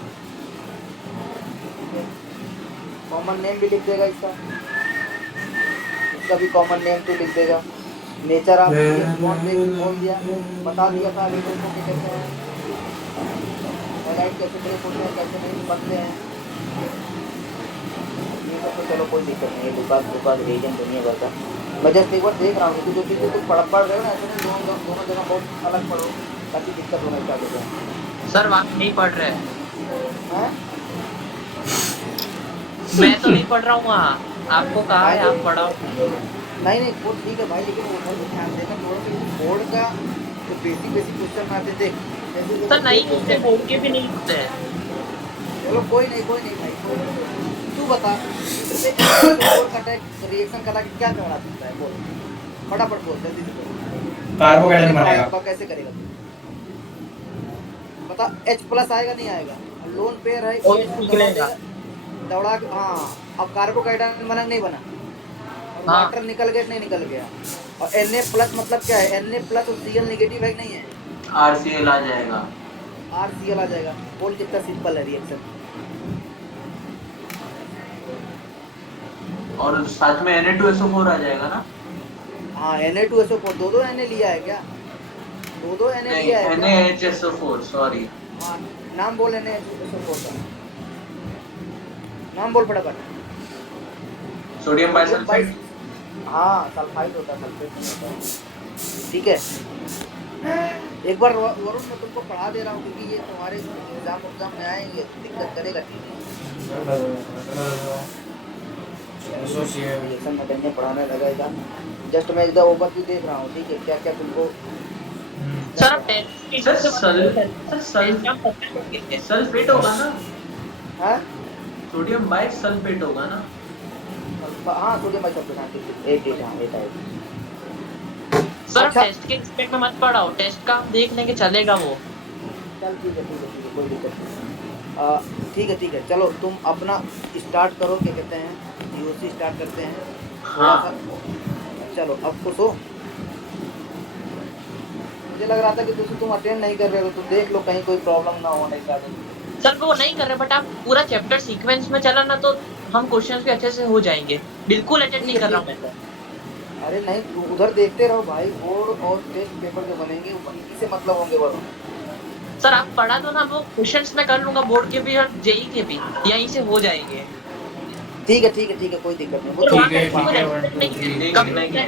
कॉमन नेम भी लिख देगा इसका भी कॉमन नेम तू लिख देगा। नेचर ऑफ बोल दिया, बता दिया था अभी तुमको कि कैसे हैं हाइलाइट, कैसे ब्रेक होते हैं, कैसे नहीं बनते हैं, ये सब तो चलो कोई दिक्कत नहीं है, दुकान रीजन दुनिया भर का। मैं जस्ट एक बार देख रहा हूँ कि जो चीज़ें तुम पढ़ रहे हो ना, ऐसे नहीं दोनों जगह बहुत अलग पढ़ो ताकि दिक्कत होना स्टार्ट हो जाए। सर वहाँ नहीं पढ़ रहे, हैं? मैं तो नहीं पढ़ रहा हूँ वहाँ, आपको कहा है आप पढ़ाओ। नहीं वो ठीक है भाई, लेकिन उधर भी ध्यान देना थोड़ा सा, बोर्ड का जो बेसिक क्वेश्चन आते थे जैसे सर नहीं होते, बोर्ड के भी नहीं होते हैं। चलो कोई नहीं भाई, तू बता बोर्ड का रिएक्शन करा के क्या करवा सकता है, बोल फटाफट बोल, जल्दी से बोल। कार्बोहाइड्रेट बनेगा। तो कैसे करेगा तू बता, H+ आएगा नहीं आएगा, लोन पेयर है OH निकलेगा। दौड़ा के, हाँ अब कार्बोहाइड्रेट बना नहीं बना, और हाँ। वाटर निकल गया नहीं निकल गया, और Na+ मतलब क्या है, Na+ और Cl नेगेटिव है कि नहीं है, RCl आ जाएगा। RCl आ जाएगा। बोल कितना सिंपल है रिएक्शन, और साथ में Na2SO4 आ जाएगा ना? हाँ Na2SO4 दो Na लिया है क्या, दो Na नहीं लिया है क्या? NaHSO4 sorry. हाँ नाम बोल Na2SO4 का नाम बोल फटाफट। Sodium bisulphide. हाँ सल्फाइड होता है, सल्फेट नहीं होता। ठीक है, एक बार वरुण मैं तुमको पढ़ा दे रहा हूँ क्योंकि ये तुम्हारे एग्जाम में आएंगे, दिक्कत करेगा रिएक्शन में करने पढ़ाने लगेगा। जस्ट मैं एकदम ओवरव्यू देख रहा हूँ, ठीक है, क्या क्या तुमको। सर आप टेस्ट सल्फेट होगा ना? हाँ सोडियम बाइसल्फेट होगा ना? हाँ सोडियम बाइसल्फेट, हाँ ठीक है, एक हाँ एक है। सर अच्छा। टेस्ट के एक्सपेक्ट में मत पढ़ाओ, टेस्ट का हम देख लेंगे, चलेगा वो। चल ठीक है कोई दिक्कत नहीं। ठीक है चलो तुम अपना स्टार्ट करो, क्या कहते हैं यूसी स्टार्ट करते हैं। हाँ। चलो अब खुश हो, मुझे लग रहा था कि तुम अटेंड नहीं कर रहे हो, तो देख लो कहीं कोई प्रॉब्लम ना हो नहीं स्टार्ट। सर वो नहीं कर रहे, बट आप पूरा चैप्टर सीक्वेंस में चला ना तो हम क्वेश्चंस भी अच्छे से हो जाएंगे। बिल्कुल अटेंड नहीं कर रहा हूँ मैं तो। अरे नहीं उधर देखते रहो भाई, बोर्ड और टेस्ट पेपर जो बनेंगे वहीं से मतलब होंगे वो। सर आप पढ़ा दो ना, वो क्वेश्चंस मैं कर लूंगा बोर्ड के भी और जेई के भी, यहीं से हो जाएंगे। ठीक है कोई दिक्कत नहीं, वो तो तो वहाँ ठीक है, पे ठीक है, वो 1 2 3 नहीं, कभी नहीं है।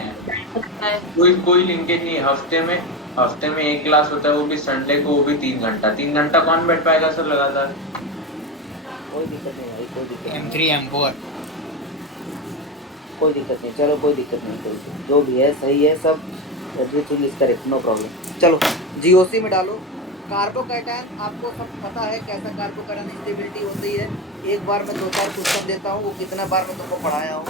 है। कोई लिंकेज नहीं है। हफ्ते में एक क्लास होता है, वो भी संडे को, वो भी 3 घंटा कौन बैठ पाएगा सर लगातार? कोई दिक्कत नहीं भाई, कोई दिक्कत नहीं, M3 M4 कोई दिक्कत नहीं, चलो कोई दिक्कत नहीं, कोई जो भी है सही है सब, everything is correct, no problem. चलो जीओसी में डालो कार्बोकैटायन, आपको सब पता है कैसा कार्बोकैटायन स्टेबिलिटी होती है। एक बार मैं 2-4 क्वेश्चन देता हूँ, वो कितना बार मैं तुमको पढ़ाया हूँ,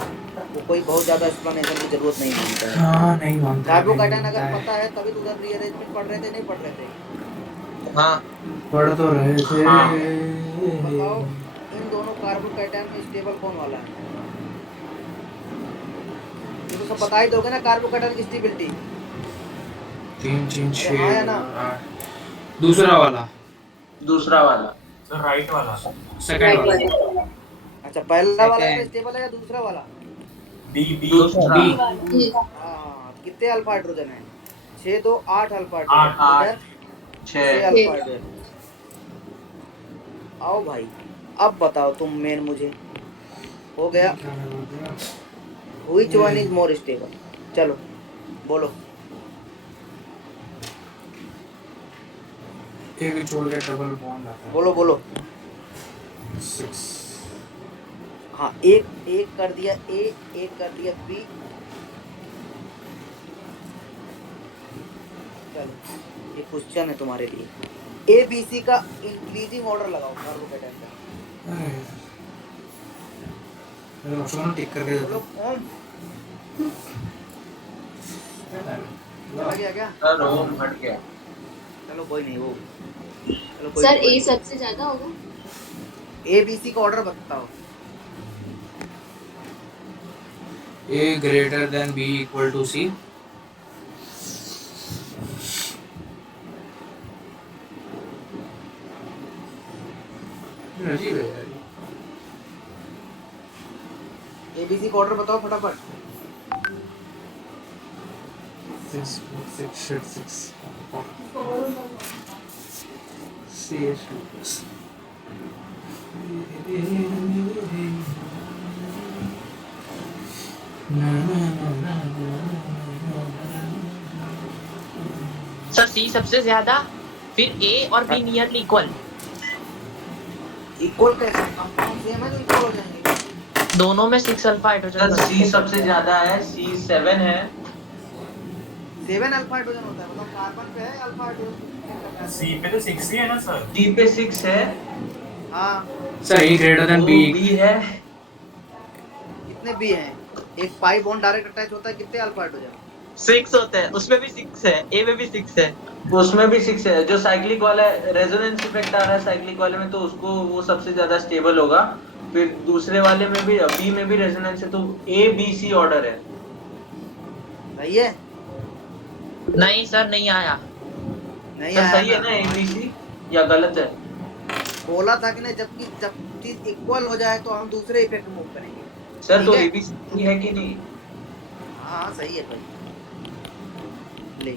वो कोई बहुत ज़्यादा एक्सप्लेनेशन की जरूरत नहीं मांगता है। हाँ नहीं मानता है, कार्बोकैटायन नहीं अगर मानता पता है तभी तो उधर रीअरेंजमेंट पढ़ रहे थे, नहीं पढ़ रहे थे? हाँ है। पढ़ तो रहे थे। हाँ। बताओ इन दोनों कार्बोकैटायन में स्टेबल कौन वाला है? ये तो सब बता ही दोगे ना कार्बोकैटायन की स्टेबिलिटी। 3 3 अरे हाँ या ना? 6 दूसरा वाला, सर राइट वाला सेकंड वाला, अच्छा पहला वाला Second. स्टेबल है या दूसरा वाला? बी बी दूसरा। बी। हाँ, कितने अल्फा हाइड्रोजन है? 6 2 8 अल्फा आठ, हाइड्रोजन, 6 6 अल्फा हाइड्रोजन। आओ भाई, अब बताओ तुम मेन मुझे, हो गया which one is more stable? चलो बोलो। एक छोड़ के डबल बॉन्ड आता है। बोलो 6 हाँ, एक कर दिया ए, एक कर दिया बी। चलो ये क्वेश्चन है तुम्हारे लिए, ए बी सी का इंक्रीजिंग ऑर्डर लगाओ कार्बोकैटायन का। अरे ऑप्शन टिक करके दे बोलो दो। ओम, चला गया क्या? सर ओम हट गया। चलो कोई नहीं, वो चलो कोई सर नहीं। ए सबसे ज्यादा होगा। ए बी सी का ऑर्डर बताओ। A greater than B equal to C. अजीब है यार। ए बी सी का ऑर्डर बताओ फटाफट। 6 6 CH2 सर सी सबसे ज्यादा, फिर ए और बी नियरली इक्वल, इक्वल कैसे? कंपाउंड सेम है तो इक्वल हो जाएंगे। दोनों में 6 अल्फा हाइड्रोजन। सर सी सबसे ज्यादा है, सी 7 है। 7 अल्फा हाइड्रोजन होता है, मतलब कार्बन पे है अल्फा हाइड्रोजन। सी पे तो 6 ही है ना सर। डी पे 6 है। हाँ, sir A greater than B B है। कितने बी हैं? एक पाई बॉन्ड डायरेक्ट अटैच होता है, कितने अल्फा हाइड्रोजन? 6 होते हैं, उसमें भी 6 है, ए में भी 6 है। उसमें भी 6 है। जो साइक्लिक वाला रेजोनेंस इफेक्ट आ रहा है साइक्लिक वाले में, तो उसको वो सबसे ज्यादा स्टेबल होगा। फिर दूसरे वाले में भी, बी में भी रेजोनेंस है, तो ए बी सी ऑर्डर है। सही है? नहीं सर नहीं आया। नहीं सर आया सही है ना ए बी सी, या गलत है? बोला था कि नहीं, जब चीज इक्वल हो जाए तो हम दूसरे इफेक्ट मूव करेंगे। सर तो ठीक है? ए बी सी है कि नहीं? हाँ सही है भाई, ले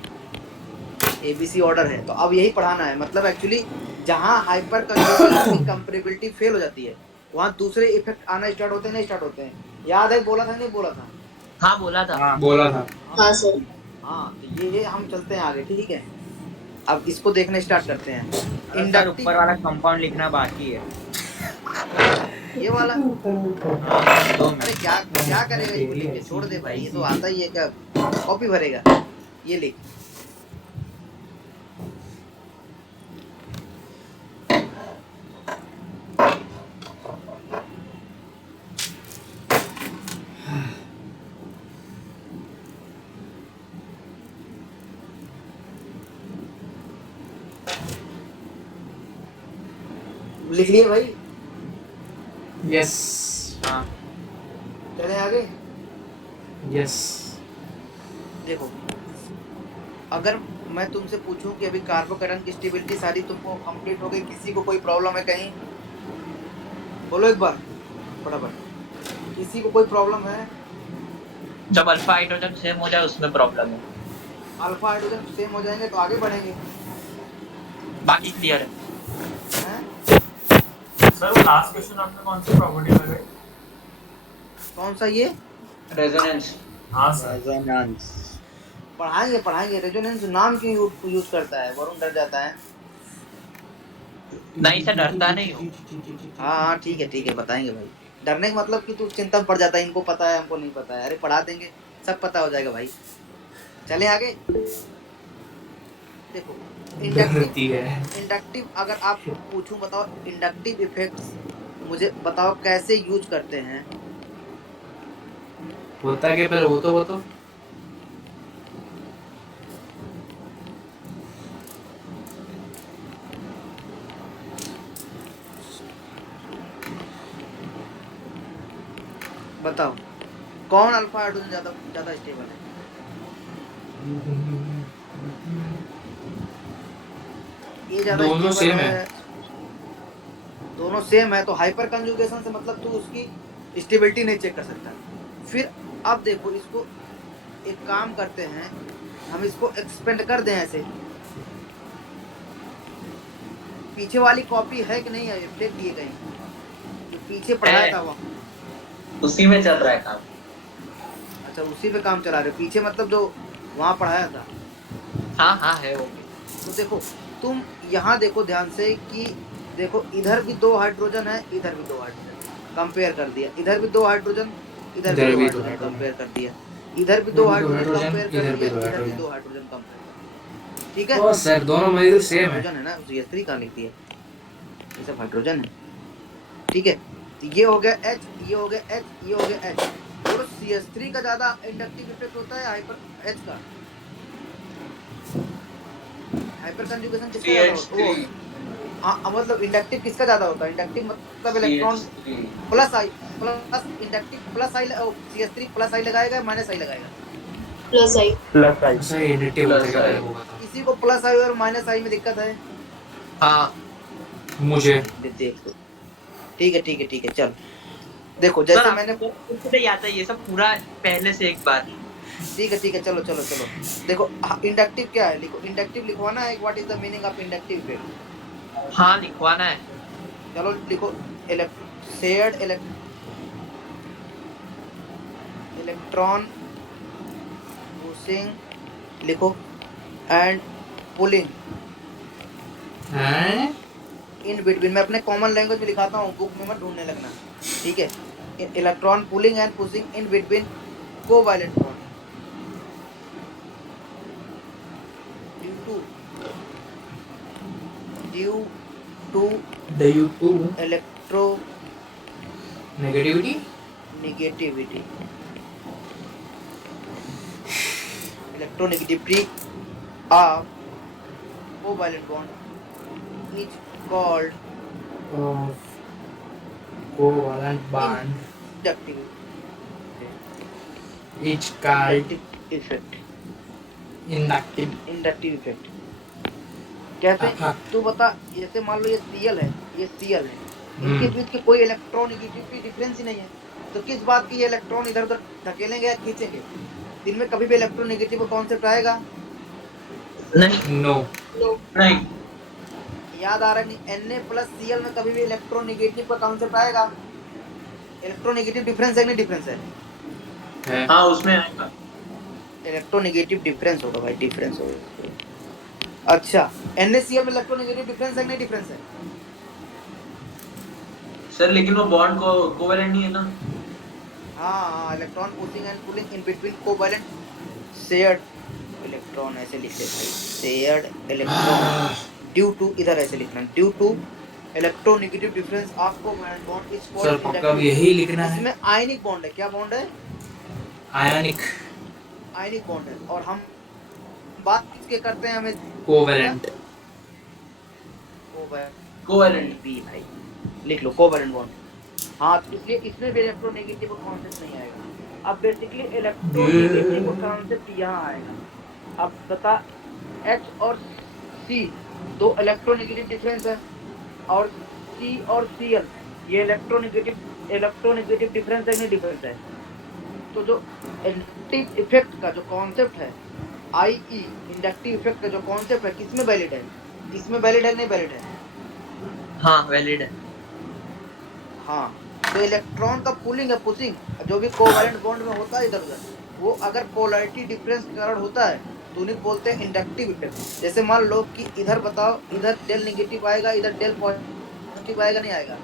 एबीसी ऑर्डर है। तो अब यही पढ़ाना है, मतलब एक्चुअली जहाँ हाइपर कंपेरेबिलिटी फेल हो जाती है, वहाँ दूसरे इफेक्ट आना स्टार्ट होते हैं, नहीं स्टार्ट होते हैं। याद है बोला था नहीं बोला था? हाँ बोला था। बोला था। हाँ सर। हाँ, तो ये हम चलते हैं आगे, ठीक है? अब इसको देखने स्टार्ट करते हैं। सर इंडक्टिव ऊपर वाला कंपाउंड लिखना बाकी है। ये वाला, अरे क्या करेगा ये लिख के छोड़ दे भाई, ये तो आता ही है, क्या कॉपी भरेगा? ये लिख, लिख लिए भाई? यस हाँ चले आगे। यस। देखो, अगर मैं तुमसे पूछूं कि अभी कार्बोकैटायन की स्टेबिलिटी सारी तुमको कंप्लीट हो गई, किसी को कोई प्रॉब्लम है कहीं? बोलो एक बार फटाफट, किसी को कोई प्रॉब्लम है? जब अल्फा हाइड्रोजन सेम हो जाए उसमें प्रॉब्लम है। अल्फा हाइड्रोजन सेम हो जाएंगे तो आगे बढ़ेंगे। बाकी क्लियर है। हैं? सर वो लास्ट क्वेश्चन आपने कौन सी प्रॉपर्टी लगाई? कौन सा ये? रेजोनेंस। हाँ सर। रेजोनेंस। पढ़ाएंगे रेजोनेंस नाम क्यों यूज करता है? वरुण डर जाता है। नहीं सर, डरता नहीं हूँ। हाँ ठीक है बताएंगे भाई। डरने का मतलब कि तू चिंता में पड़ जाता है, इनको पता है हमको नहीं पता है। अरे पढ़ा देंगे, सब पता हो जाएगा भाई। चले आगे। देखो डरती है। इंडक्टिव अगर आपको पूछूं, बताओ इंडक्टिव इफेक्ट्स मुझे बताओ कैसे यूज करते हैं। होता क्या पहले वो तो बताओ कौन अल्फा हाइड्रोजन ज्यादा ज्यादा स्टेबल है? ये ज्यादा दोनों स्टेबल सेम है। है। दोनों सेम है तो हाइपर कंजुगेशन से मतलब तू उसकी स्टेबिलिटी नहीं चेक कर सकता। फिर अब देखो इसको एक काम करते हैं, हम इसको एक्सपेंड कर दें ऐसे। पीछे वाली कॉपी है कि नहीं है? रिफ्लेक्ट किए गए जो पीछे पढ़ाया था वहाँ। उसी में चल रहा है काम। अच्छा उसी पे काम चला रहे हो। पीछे मतलब जो वहाँ पढ़ाया था। हाँ है वो। तो देखो तुम यहाँ देखो ध्यान से कि देखो इधर भी 2 हाइड्रोजन है, इधर भी 2 हाइड्रोजन कंपेयर कर दिया। इधर भी 2 हाइड्रोजन, इधर भी 2 हाइड्रोजन कंपेयर कर दिया। इधर भी 2 हाइड्रोजन कंपेयर कर दिया, इधर भी 2 हाइड्रोजन कंपेयर। ठीक है ओ सर दोनों मॉलिक्यूल सेम है। हाइड्रोजन है ना, CH3 कहाँ लिखती है? ये सब हाइड्रोजन है। ठीक है तो ये हो गया H, ये हो गया H, ये हो गया H। तो CH3 का ज्यादा इंडक्टिव इफेक्ट होता है हाइपर H का? हाइपर कंजुगेशन किसका ज्यादा होता है? हाँ मतलब इंडक्टिव किसका ज्यादा होता है? इंडक्टिव मतलब इलेक्ट्रॉन प्लस आई प्लस इंडक्टिव प्लस आई CH3 प्लस आई लगाएगा माइनस आई लगाएगा? प्लस आई। सर एडिटिव होता है वो बता। किसी को प्लस आई और माइनस आई में दिक्कत है? हाँ मुझे देख लो। ठीक है चलो देखो जैसे मैंने नहीं आता ये सब पूरा पहले से एक बार। ठीक है चलो देखो इंडक्टिव क्या है? लिखो इंडक्टिव लिखवाना है। What is the meaning of inductive effect? हाँ लिखवाना है। चलो लिखो शेयर्ड इलेक्ट्रॉन पुशिंग लिखो एंड पुलिंग हैं इन बिटवीन। मैं अपने कॉमन लैंग्वेज में लिखाता हूँ, बुक में मत ढूंढने लगना। ठीक है electron pulling and pushing in between covalent bond due to electronegativity electronegativity of covalent bond is called covalent bond inductive is called effect। Inductive effect कैसे? हाँ। तू बता। जैसे मान लो ये Cl है, ये Cl है, इनके बीच के कोई इलेक्ट्रोनेगेटिविटी डिफरेंस ही नहीं है। तो किस बात की ये इलेक्ट्रॉन इधर उधर धकेलेंगे या खींचेंगे? दिन में कभी भी इलेक्ट्रोनेगेटिव कॉन्सेप्ट आएगा? नहीं नो नहीं। याद आ रहा है नहीं? Na+Cl में कभी भी इलेक्ट्रोनेगेटिव का कॉन्सेप्ट आएगा? इलेक्ट्रोनेगेटिव डिफरेंस है कि नहीं? डिफरेंस है। हाँ उसमें आएगा। इलेक्ट्रोनेगेटिव डिफरेंस होगा भाई, डिफरेंस होगा। अच्छा NaCl में इलेक्ट्रोनेगेटिव डिफरेंस है कि नहीं? डिफरेंस है सर लेकिन वो बॉन्ड को कोवैलेंट नहीं है ना। हाँ electron pushing and pulling in between covalent shared electron ऐसे लिख ले भाई। शेयर्ड इलेक्ट्रॉन ड्यू टू, इधर ऐसे लिखना, due to electronegative difference of covalent bond is called sir पक्का यही लिखना है। इसमें आयनिक बॉन्ड है। क्या बॉन्ड है? आयनिक बॉन्ड है। और हम बात किसके करते हैं? हमें कोवैलेंट कोवैलेंट भी भाई लिख लो कोवैलेंट बॉन्ड। हाँ तो इसलिए इसमें भी इलेक्ट्रोनेगेटिव कॉन्सेप्ट नहीं आएगा। अब बेसिकली इलेक्ट्रोनेगेटिव कॉन्सेप्ट यहाँ आएगा। अब बता H और C 2 इलेक्ट्रोनेगेटिव डिफरेंस है, और C और Cl ये इलेक्ट्रोनेगेटिव डिफरेंस है नहीं? डिफरेंस है। तो जो इंडक्टिव इफेक्ट का जो कॉन्सेप्ट है, IE इंडक्टिव इफेक्ट का जो कॉन्सेप्ट है, किसमें वैलिड है? इसमें वैलिड है नहीं वैलिड है? हाँ वैलिड है। हाँ, तो इलेक्ट्रॉन का पुलिंग है पुशिंग, जो भी कोवैलेंट बॉन्ड में होता है इधर उधर, वो अगर पोलैरिटी डिफरेंस के कारण होता है तो उन्हें बोलते हैं इंडक्टिव इफेक्ट। जैसे मान लो कि इधर बताओ, इधर डेल नेगेटिव आएगा, इधर डेल पॉजिटिव आएगा, नहीं आएगा,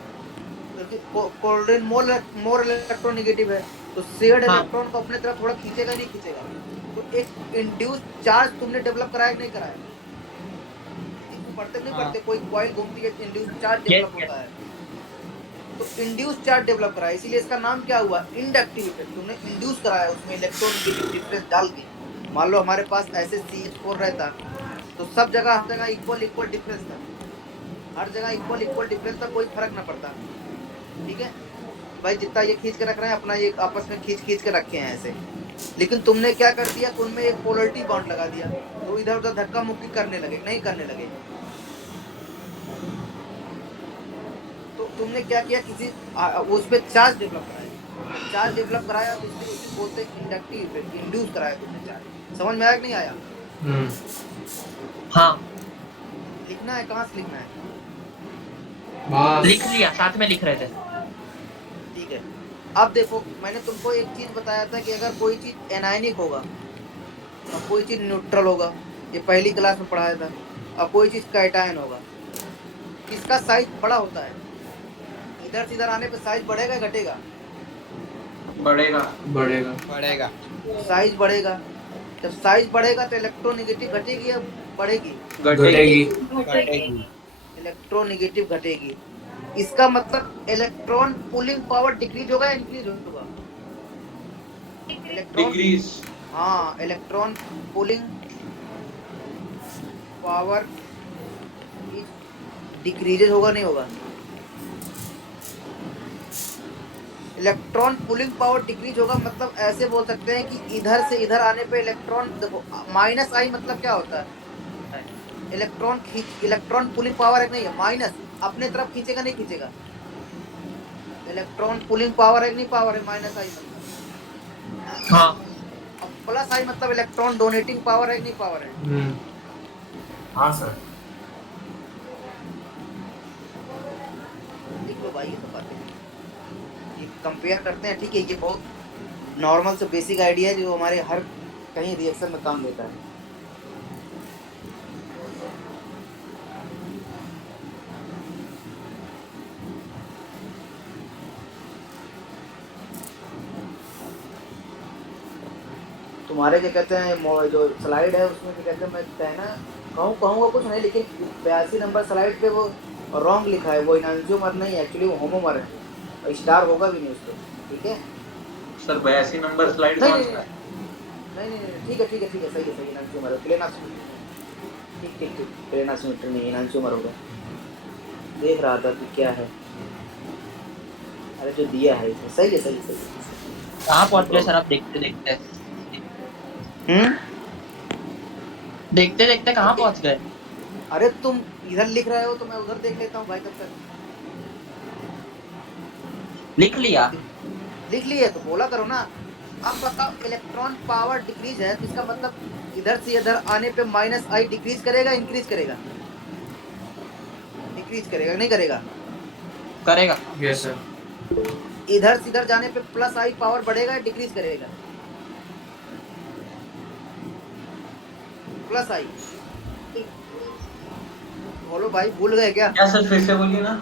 क्योंकि कोल्ड्रिन मोर इलेक्ट्रॉन नेगेटिव है, तो शेयर्ड हाँ। इलेक्ट्रॉन को अपने तरफ थोड़ा खींचेगा नहीं खींचेगा? तो एक इंड्यूस चार्ज तुमने डेवलप कराया कि नहीं कराया? इसको पढ़ते नहीं हाँ। पढ़ते, कोई कॉइल घूमती है, induce charge Yes, develop yes. होता है, तो इंड्यूस चार्ज डेवलप कराया, इसीलिए इसका नाम क्या हुआ? Inductive effect. तुमने इंड्यूस कराया उसमें इलेक्ट्रॉन नेगेटिव डिफरेंस डाल के। मान लो हमारे पास ऐसे CH4 रहता, तो सब जगह हर जगह इक्वल डिफरेंस था, हर जगह इक्वल डिफरेंस था, कोई फर्क ना पड़ता। ठीक है भाई, जितना ये खींच के रख रहे हैं अपना, ये आपस में खींच के रखे हैं ऐसे, लेकिन तुमने क्या कर दिया, उनमें एक पोलरिटी बॉन्ड लगा दिया, तो इधर उधर धक्का मुक्की करने लगे, नहीं करने लगे। तो तुमने क्या किया, किसी उस पे चार्ज डेवलप कराया, चार्ज डेवलप कराया तो उसी बोलते हैं इंडक्टिव इफेक्ट, इंड्यूस कराया तुमने चार्ज। समझ में आया कि नहीं आया? हाँ लिखना है, कहाँ से लिखना है? बस लिख लिया, साथ में लिख रहे थे। ठीक है, अब देखो मैंने तुमको एक चीज बताया था कि अगर कोई चीज एनायनिक होगा और कोई चीज न्यूट्रल होगा, ये पहली क्लास में पढ़ाया था, और कोई चीज कैटायन होगा, किसका साइज बड़ा होता है? इधर से इधर आने पे साइज बढ़ेगा घटेगा? बढ़ेगा। बढ़ेगा। बढ़ेगा। साइज बढ़ेगा। जब साइज बढ़ेगा तो इलेक्ट्रोनेगेटिव घटेगी या बढ़ेगी? घटेगी। बढ़ेगी। इलेक्ट्रोनेगेटिव घटेगी। इसका मतलब इलेक्ट्रॉन पुलिंग पावर डिक्रीज होगा या इंक्रीज होगा? Electron, decrease. हाँ, इलेक्ट्रॉन पुलिंग पावर डिक्रीजेज होगा नहीं होगा? इलेक्ट्रॉन पुलिंग पावर डिक्रीज होगा, मतलब ऐसे बोल सकते हैं कि इधर से इधर आने पे इलेक्ट्रॉन, देखो माइनस आई मतलब क्या होता है, इलेक्ट्रॉन पुलिंग पावर है नहीं है, माइनस अपने तरफ खींचेगा नहीं खींचेगा? इलेक्ट्रॉन पुलिंग पावर है नहीं, पावर है माइनस आई मतलब। हाँ अब प्लस आई मतलब इलेक्ट्रॉन डोनेटिंग पावर है नहीं, पावर है? हाँ सर। लिख लो भाई, ये तो बातें ये कंपेयर करते हैं, ठीक है, ये बहुत नॉर्मल से बेसिक आइडिया है जो हमारे हर कहीं रिएक्शन में काम देता है। तुम्हारे क्या कहते हैं, जो स्लाइड है उसमें क्या कहते हैं, मैं कहना कहूँगा कुछ नहीं, लेकिन 82 नंबर स्लाइड पे वो रॉन्ग लिखा है, वो इनांशियोमर नहीं है, एक्चुअली वो होमोमर है, और स्टार होगा भी नहीं उस पर। ठीक है सर 82 नंबर स्लाइड नहीं कौन नहीं सा है? नहीं, ठीक है सही है, इनांशियोमर है, प्लेनासोमीटर, ठीक, प्लेनासोमीटर नहीं, इनांशियोमर होगा। देख रहा था कि क्या है, अरे जो दिया है इसमें, सही है। कहाँ पहुंच गए सर आप? देखते देखते देखते देखते कहाँ पहुंच गए? अरे तुम इधर लिख रहे हो तो मैं उधर देख लेता हूँ भाई, तब तक लिख लिया। लिख लिए तो बोला करो ना। अब बताओ, इलेक्ट्रॉन पावर डिक्रीज है तो इसका मतलब इधर से इधर आने पे माइनस आई डिक्रीज करेगा इंक्रीज करेगा? डिक्रीज करेगा नहीं करेगा? करेगा। Yes sir. इधर से इधर जाने पे प्लस आई पावर बढ़ेगा या डिक्रीज करेगा? प्लस आई। बोलो भाई, भूल गए क्या? क्या सर, फिर से बोलिए ना।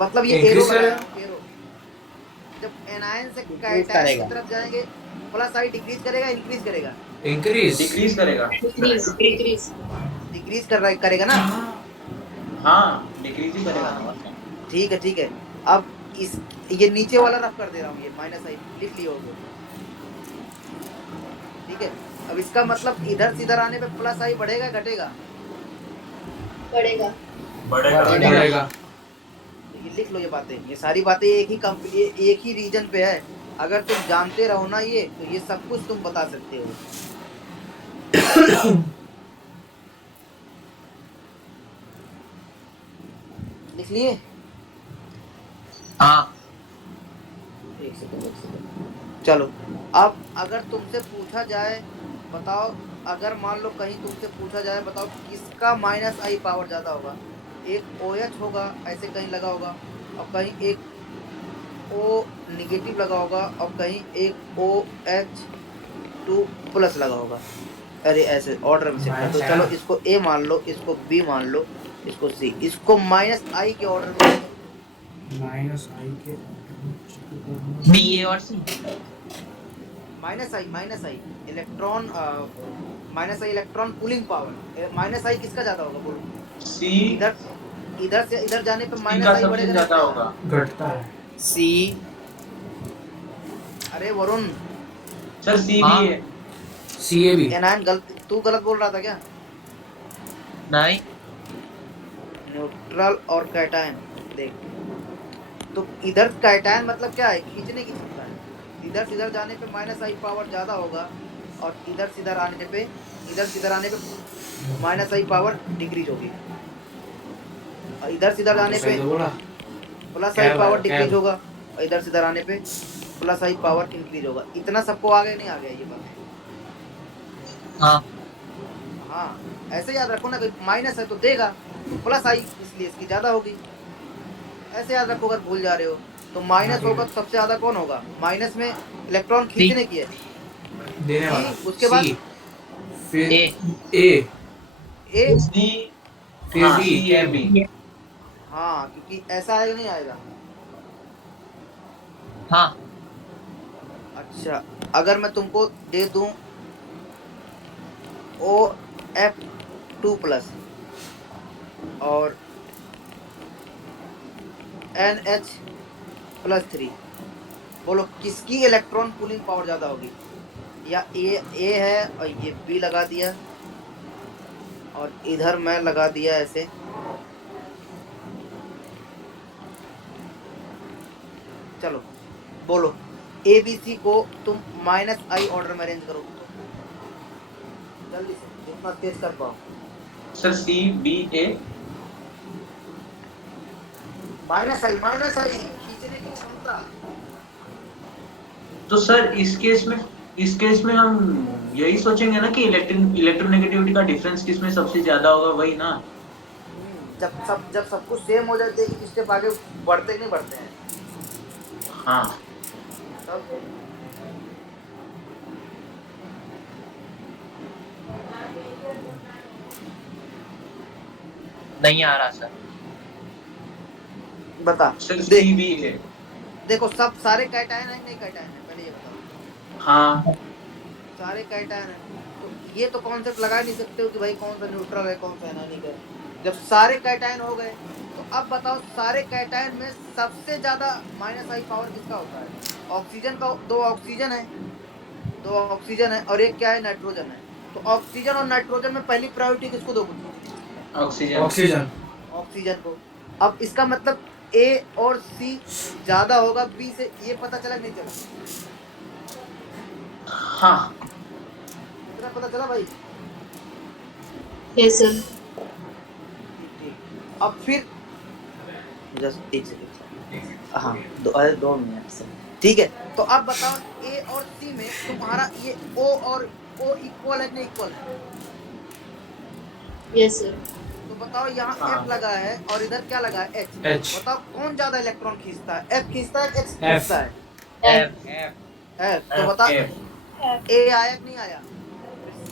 मतलब ये Increase एरो करेगा। लगाया, एरो जब एनायन से Decrease कैटायन करेगा। की तरफ जाएंगे, प्लस आई डिक्रीज करेगा इंक्रीज करेगा? इंक्रीज। डिक्रीज करेगा। डिक्रीज करेगा ना? हाँ डिक्रीज ही करेगा ना। ठीक है। अब इस ये नीचे वाला रफ कर दे रहा हूँ, ये माइनस आई लिख लिया होगा। ठीक है, अब इसका मतलब इधर से इधर आने पे प्लस आई बढ़ेगा घटेगा? बढ़ेगा। बढ़ेगा। ये लिख लो, ये बातें, ये सारी बातें एक ही रीजन पे है। अगर तुम जानते रहो ना ये, तो ये सब कुछ तुम बता सकते हो। लिख लिए? हाँ एक सेकंड। चलो, अब अगर तुमसे पूछा जाए, बताओ अगर मान लो कहीं तुमसे पूछा जाए बताओ किसका माइनस आई पावर ज़्यादा होगा, एक ओ एच होगा ऐसे कहीं लगा होगा, और कहीं एक ओ निगेटिव लगा होगा, और कहीं एक ओ एच 2 प्लस लगा होगा। अरे ऐसे ऑर्डर में शिफ्ट कर दो। चलो इसको ए मान लो, इसको बी मान लो, इसको सी, इसको माइनस आई के ऑर्डर में माइनस आई के बी ए और सी। माइनस आई इलेक्ट्रॉन माइनस आई इलेक्ट्रॉन पुलिंग पावर, माइनस आई किसका ज्यादा होगा बोलो? सी इधर इधर से इधर जाने पे सी माइनस का आई सबसे बढ़ेगा ज्यादा नहीं होगा। घटता है। सी। अरे वरुण सर सी हाँ। भी है। सी ए बी। एनायन गलत, तू गलत बोल रहा था क्या? नहीं, न्यूट्रल और कैटायन देख, तो इधर कैटायन मतलब क्या है, खींचने की क्षमता है। इधर से इधर जाने पे माइनस आई पावर ज्यादा होगा, और इधर से इधर आने पे माइनस आई पावर डिक्रीज होगी, और इधर से इधर आने पे सही तो बोला। प्लस क्या आई है पावर भाई, क्या डिक्रीज है? होगा, और इधर से इधर आने पे प्लस आई पावर इंक्रीज होगा। इतना सबको आगे नहीं आ गया ये बात? हाँ हाँ, ऐसे याद रखो ना, माइनस है तो देगा, तो प्लस आई इसलिए इसकी ज्यादा होगी। ऐसे याद रखो, अगर भूल जा रहे हो तो माइनस होगा तो सबसे ज्यादा कौन होगा? माइनस में इलेक्ट्रॉन खींचने की है, देने वाला उसके बाद सी, फिर ए। ए, ए। सी फिर हाँ, बी, सी क्या ए बी। हाँ, क्योंकि ऐसा आएगा नहीं आएगा। हाँ अच्छा, अगर मैं तुमको दे दूं ओ एफ 2 प्लस और एन एच प्लस 3, बोलो किसकी इलेक्ट्रॉन पुलिंग पावर ज्यादा होगी? या ए है और ये बी लगा दिया, और इधर मैं लगा दिया ऐसे, चलो बोलो ए बी सी को तुम माइनस आई ऑर्डर में अरेंज करो जल्दी से, जितना तेज कर पाओ। सर सी बी ए। माइनस आई खींचने की क्षमता। तो सर इस केस में हम यही सोचेंगे ना कि इलेक्ट्रोनेगेटिविटी का डिफरेंस किसमें सबसे ज्यादा होगा, वही ना? जब सब कुछ सेम हो जाते हैं, स्टेप आगे बढ़ते नहीं बढ़ते हैं हाँ। तब। नहीं आ रहा सर। बता सर देख, सी बी है। देखो सब सारे कैटायन है नहीं कैटायन है, पहले ये बताओ। हाँ सारे कैटायन है, तो ये तो कॉन्सेप्ट लगा नहीं सकते हो कि भाई कौन सा न्यूट्रल है कौन सा एनायनिक है। जब सारे कैटायन हो गए तो अब बताओ सारे कैटायन में सबसे ज्यादा माइनस आई पावर किसका होता है? ऑक्सीजन का, दो ऑक्सीजन है और एक क्या है, नाइट्रोजन है। तो ऑक्सीजन और नाइट्रोजन में पहली प्रायोरिटी किसको दोगे? ऑक्सीजन को। अब इसका मतलब ए और सी ज्यादा होगा बी से, ये पता चला नहीं चला? हाँ। इतना पता चला भाई? Yes sir. ठीक। अब फिर जस्ट एक सेकंड, हाँ 2 मिनट से, ठीक है। तो अब बताओ ए और सी में तुम्हारा ये ओ और ओ इक्वल है नहीं इक्वल है? Yes sir. तो बताओ यहाँ हाँ। F लगा है और इधर क्या लगा है, H। H। बताओ कौन ज्यादा इलेक्ट्रॉन खींचता है, F खींचता है H F। खींचता है? F। तो बता A आया कि नहीं आया,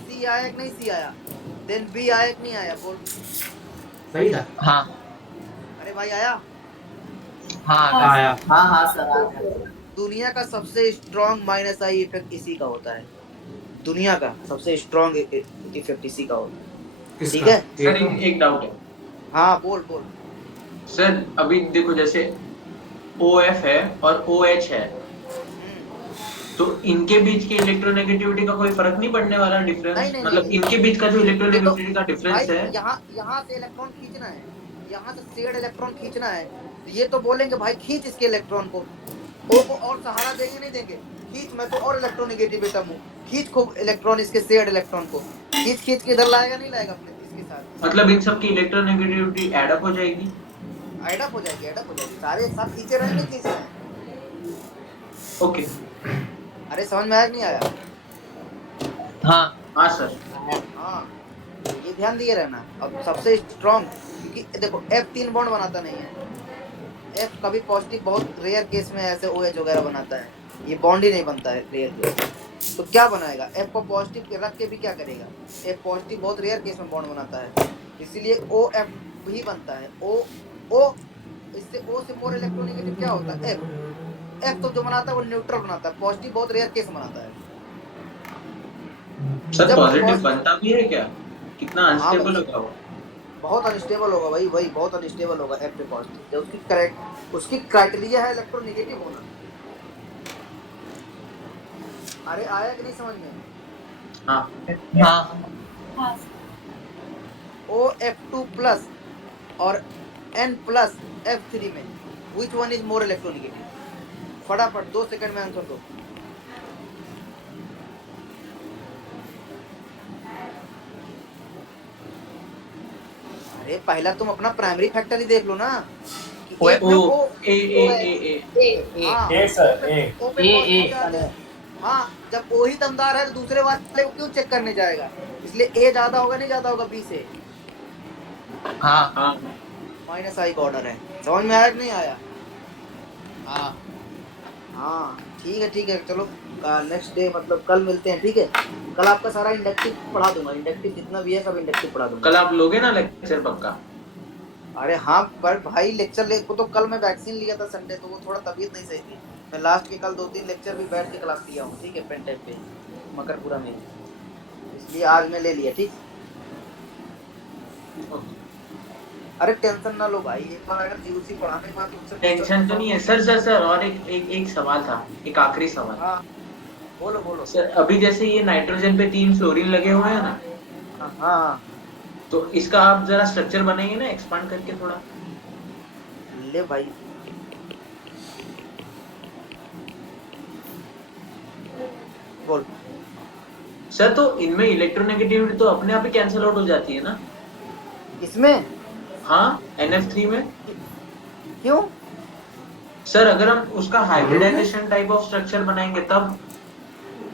C आया कि नहीं C आया, देन B आया कि नहीं आया, बोल। सही था। हाँ अरे भाई आया। हाँ आया। हाँ सर। दुनिया का सबसे स्ट्रॉन्ग माइनस आई इफेक्ट इसी का होता है, दुनिया का सबसे स्ट्रॉन्ग इफेक्ट इसी का होता है, ठीक है। सर एक डाउट है। हाँ बोल। सर अभी देखो जैसे OF है और OH है, तो इनके बीच की इलेक्ट्रोनेगेटिविटी का कोई फर्क नहीं पड़ने वाला डिफरेंस? नहीं, मतलब नहीं। इनके बीच का जो इलेक्ट्रोनेगेटिविटी का डिफरेंस है, यहाँ से इलेक्ट्रॉन खींचना है, यहाँ से शेयर्ड इलेक्ट्रॉन खींचना है, ये तो बोलेंगे भाई खींच इसके इलेक्ट्रॉन को, ओ को और सहारा देंगे नहीं देंगे, खींच, मैं तो और इलेक्ट्रोनेगेटिव एटम हूँ, खींच खूब इलेक्ट्रॉन इसके शेयर्ड इलेक्ट्रॉन को, खींच के इधर लाएगा नहीं लाएगा अपने इसके साथ। मतलब इन सब की इलेक्ट्रोनेगेटिविटी एड अप हो जाएगी। एडअप हो जाएगी, सारे एक साथ खींचे रहेंगे, खींच रहे हैं। ओके। अरे समझ में आया कि नहीं आया? हाँ हाँ सर। हाँ, ये ध्यान दिए रहना। अब सबसे स्ट्रॉन्ग, क्योंकि देखो F 3 बॉन्ड बनाता नहीं है, F कभी पॉजिटिव, बहुत रेयर केस में ऐसे OH वगैरह बनाता है, ये बॉन्ड ही नहीं बनता है रेयर केस। तो क्या बनाएगा, F को पॉजिटिव रख के भी क्या करेगा, F पॉजिटिव बहुत रेयर केस में बॉन्ड बनाता है, इसीलिए OF भी बनता है। O इससे O से मोर इलेक्ट्रोनेगेटिव क्या होता है, F तो जो बनाता है वो न्यूट्रल बनाता है, पॉजिटिव बहुत रेयर केस बनाता है। सर जब पॉजिटिव positive- बनता भी है क्या? कितना हाँ अनस्टेबल भाई, होगा वो? बहुत अनस्टेबल होगा भाई, वही बहुत अनस्टेबल होगा F पे पॉजिटिव, जब उसकी क्राइटेरिया है इलेक्ट्रोनेगेटिव होना। अरे आया कि नहीं समझ में? हाँ हाँ OF2 प्लस और N प्लस F3 में which one is more electronegative? फटाफट 2 सेकंड में आंसर दो। अरे पहला तुम अपना प्राइमरी फैक्टर ही देख लो ना कि ओ- एक में ओ O ए हाँ, ए सर, ए। O पे ए, पॉजिटिव ए। ज्यादा है। हाँ, जब O ही दमदार है तो दूसरे वाले को क्यों चेक करने जाएगा, इसलिए A ज्यादा होगा, नहीं ज्यादा होगा B से। हाँ हाँ माइनस आई का ऑर्डर है, समझ में आया कि नहीं आया? हाँ हाँ ठीक है चलो, नेक्स्ट डे मतलब कल मिलते हैं, ठीक है? कल आपका सारा इंडक्टिव पढ़ा दूंगा, इंडक्टिव जितना भी है सब इंडक्टिव पढ़ा दूंगा। कल आप लोगे ना लेक्चर पक्का? अरे हाँ, पर भाई लेक्चर ले को तो कल मैं वैक्सीन लिया था संडे, तो वो थोड़ा तबीयत नहीं सही थी, मैं लास्ट के कल 2-3 लेक्चर भी बैठ के क्लास लिया हूँ, ठीक है? पेन टाइप पे मकरपुरा में, इसलिए आज मैं ले लिया, ठीक? अरे टेंशन ना लो भाई, एक बार अगर जीयूसी पढ़ाने के बाद तुमसे टेंशन तो नहीं है सर। और एक सवाल था, एक आखिरी सवाल। हाँ बोलो। सर अभी जैसे ये नाइट्रोजन पे 3 फ्लोरीन लगे हुए हैं ना, हाँ तो इसका आप जरा स्ट्रक्चर बनाएंगे ना, एक्सपांड करके थोड़ा। ले भाई, बोल। सर तो इनमें इलेक्ट्रोनेगेटिविटी तो अपने आप ही कैंसिल आउट हो जाती है ना? इसमें हाँ NF3 में। क्यों? सर अगर हम उसका हाइब्रिडाइजेशन टाइप ऑफ स्ट्रक्चर बनाएंगे तब।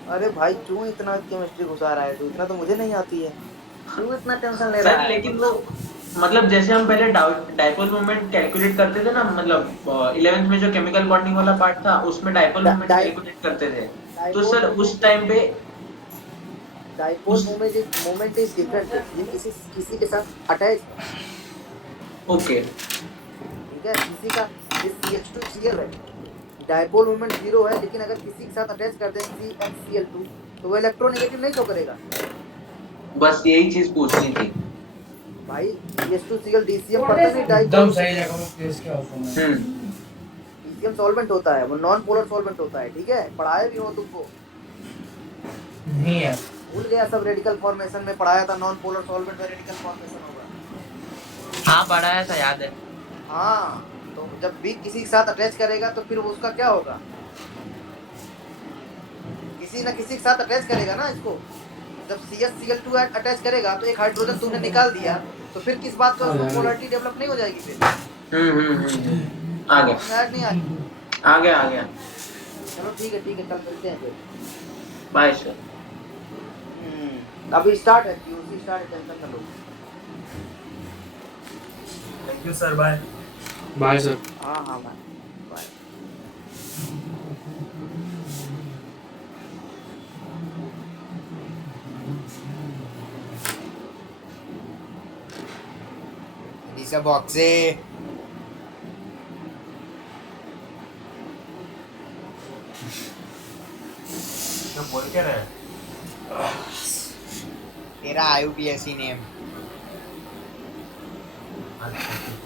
अरे भाई क्यों इतना केमिस्ट्री घुसा रहा है तू, इतना तो मुझे नहीं आती है, क्यों इतना टेंशन ले रहा सर है? लेकिन वो मतलब जैसे हम पहले डाइपोल मोमेंट कैलकुलेट करते थे ना, मतलब 11th में जो केमिकल बॉन्डिंग वाला पार्ट था उसमें डाइपोल मोमेंट कैलकुलेट करते थे, तो सर उस टाइम पे डाइपोल मोमेंट इज डिफरेंट, ये किसी के साथ अटैच, ओके ठीक है? किसी का CH2Cl है, डाइपोल मोमेंट 0 है, लेकिन अगर किसी के साथ अटैच कर दें CHCl2 तो वो इलेक्ट्रोनेगेटिव नहीं तो करेगा बस यही चीज पूछनी थी भाई। CH2Cl DCM पड़ता नहीं, एकदम डाइपोल सही जगह पे प्लेस किया उसने। DCM सॉल्वेंट होता है, वो नॉन पोलर सॉल्वेंट होता है, ठीक है? पढ़ाया भी हो तुमको, नहीं है भूल गया सब? रेडिकल फॉर्मेशन में पढ़ाया था, नॉन पोलर सॉल्वेंट में रेडिकल फॉर्मेशन होगा। हाँ पढ़ाया था, याद है। हाँ, तो जब भी किसी के साथ अटैच करेगा तो फिर उसका क्या होगा, किसी ना किसी के साथ अटैच करेगा ना इसको। जब CH-Cl2 अटैच करेगा तो एक हाइड्रोजन तुमने निकाल दिया, तो फिर किस बात का उसको पोलैरिटी डेवलप नहीं हो जाएगी फिर? आ गया शायद नहीं आएगी। आ गया चलो ठीक है कल मिलते हैं फिर। Bye sir. अभी स्टार्ट है, POC स्टार्ट है, टेंशन ना लो। Thank you sir, bye. Bye sir. हाँ बाय। Lisa Boxe. तो बोल क्या रहे हैं? तेरा IUPAC नेम. अच्छा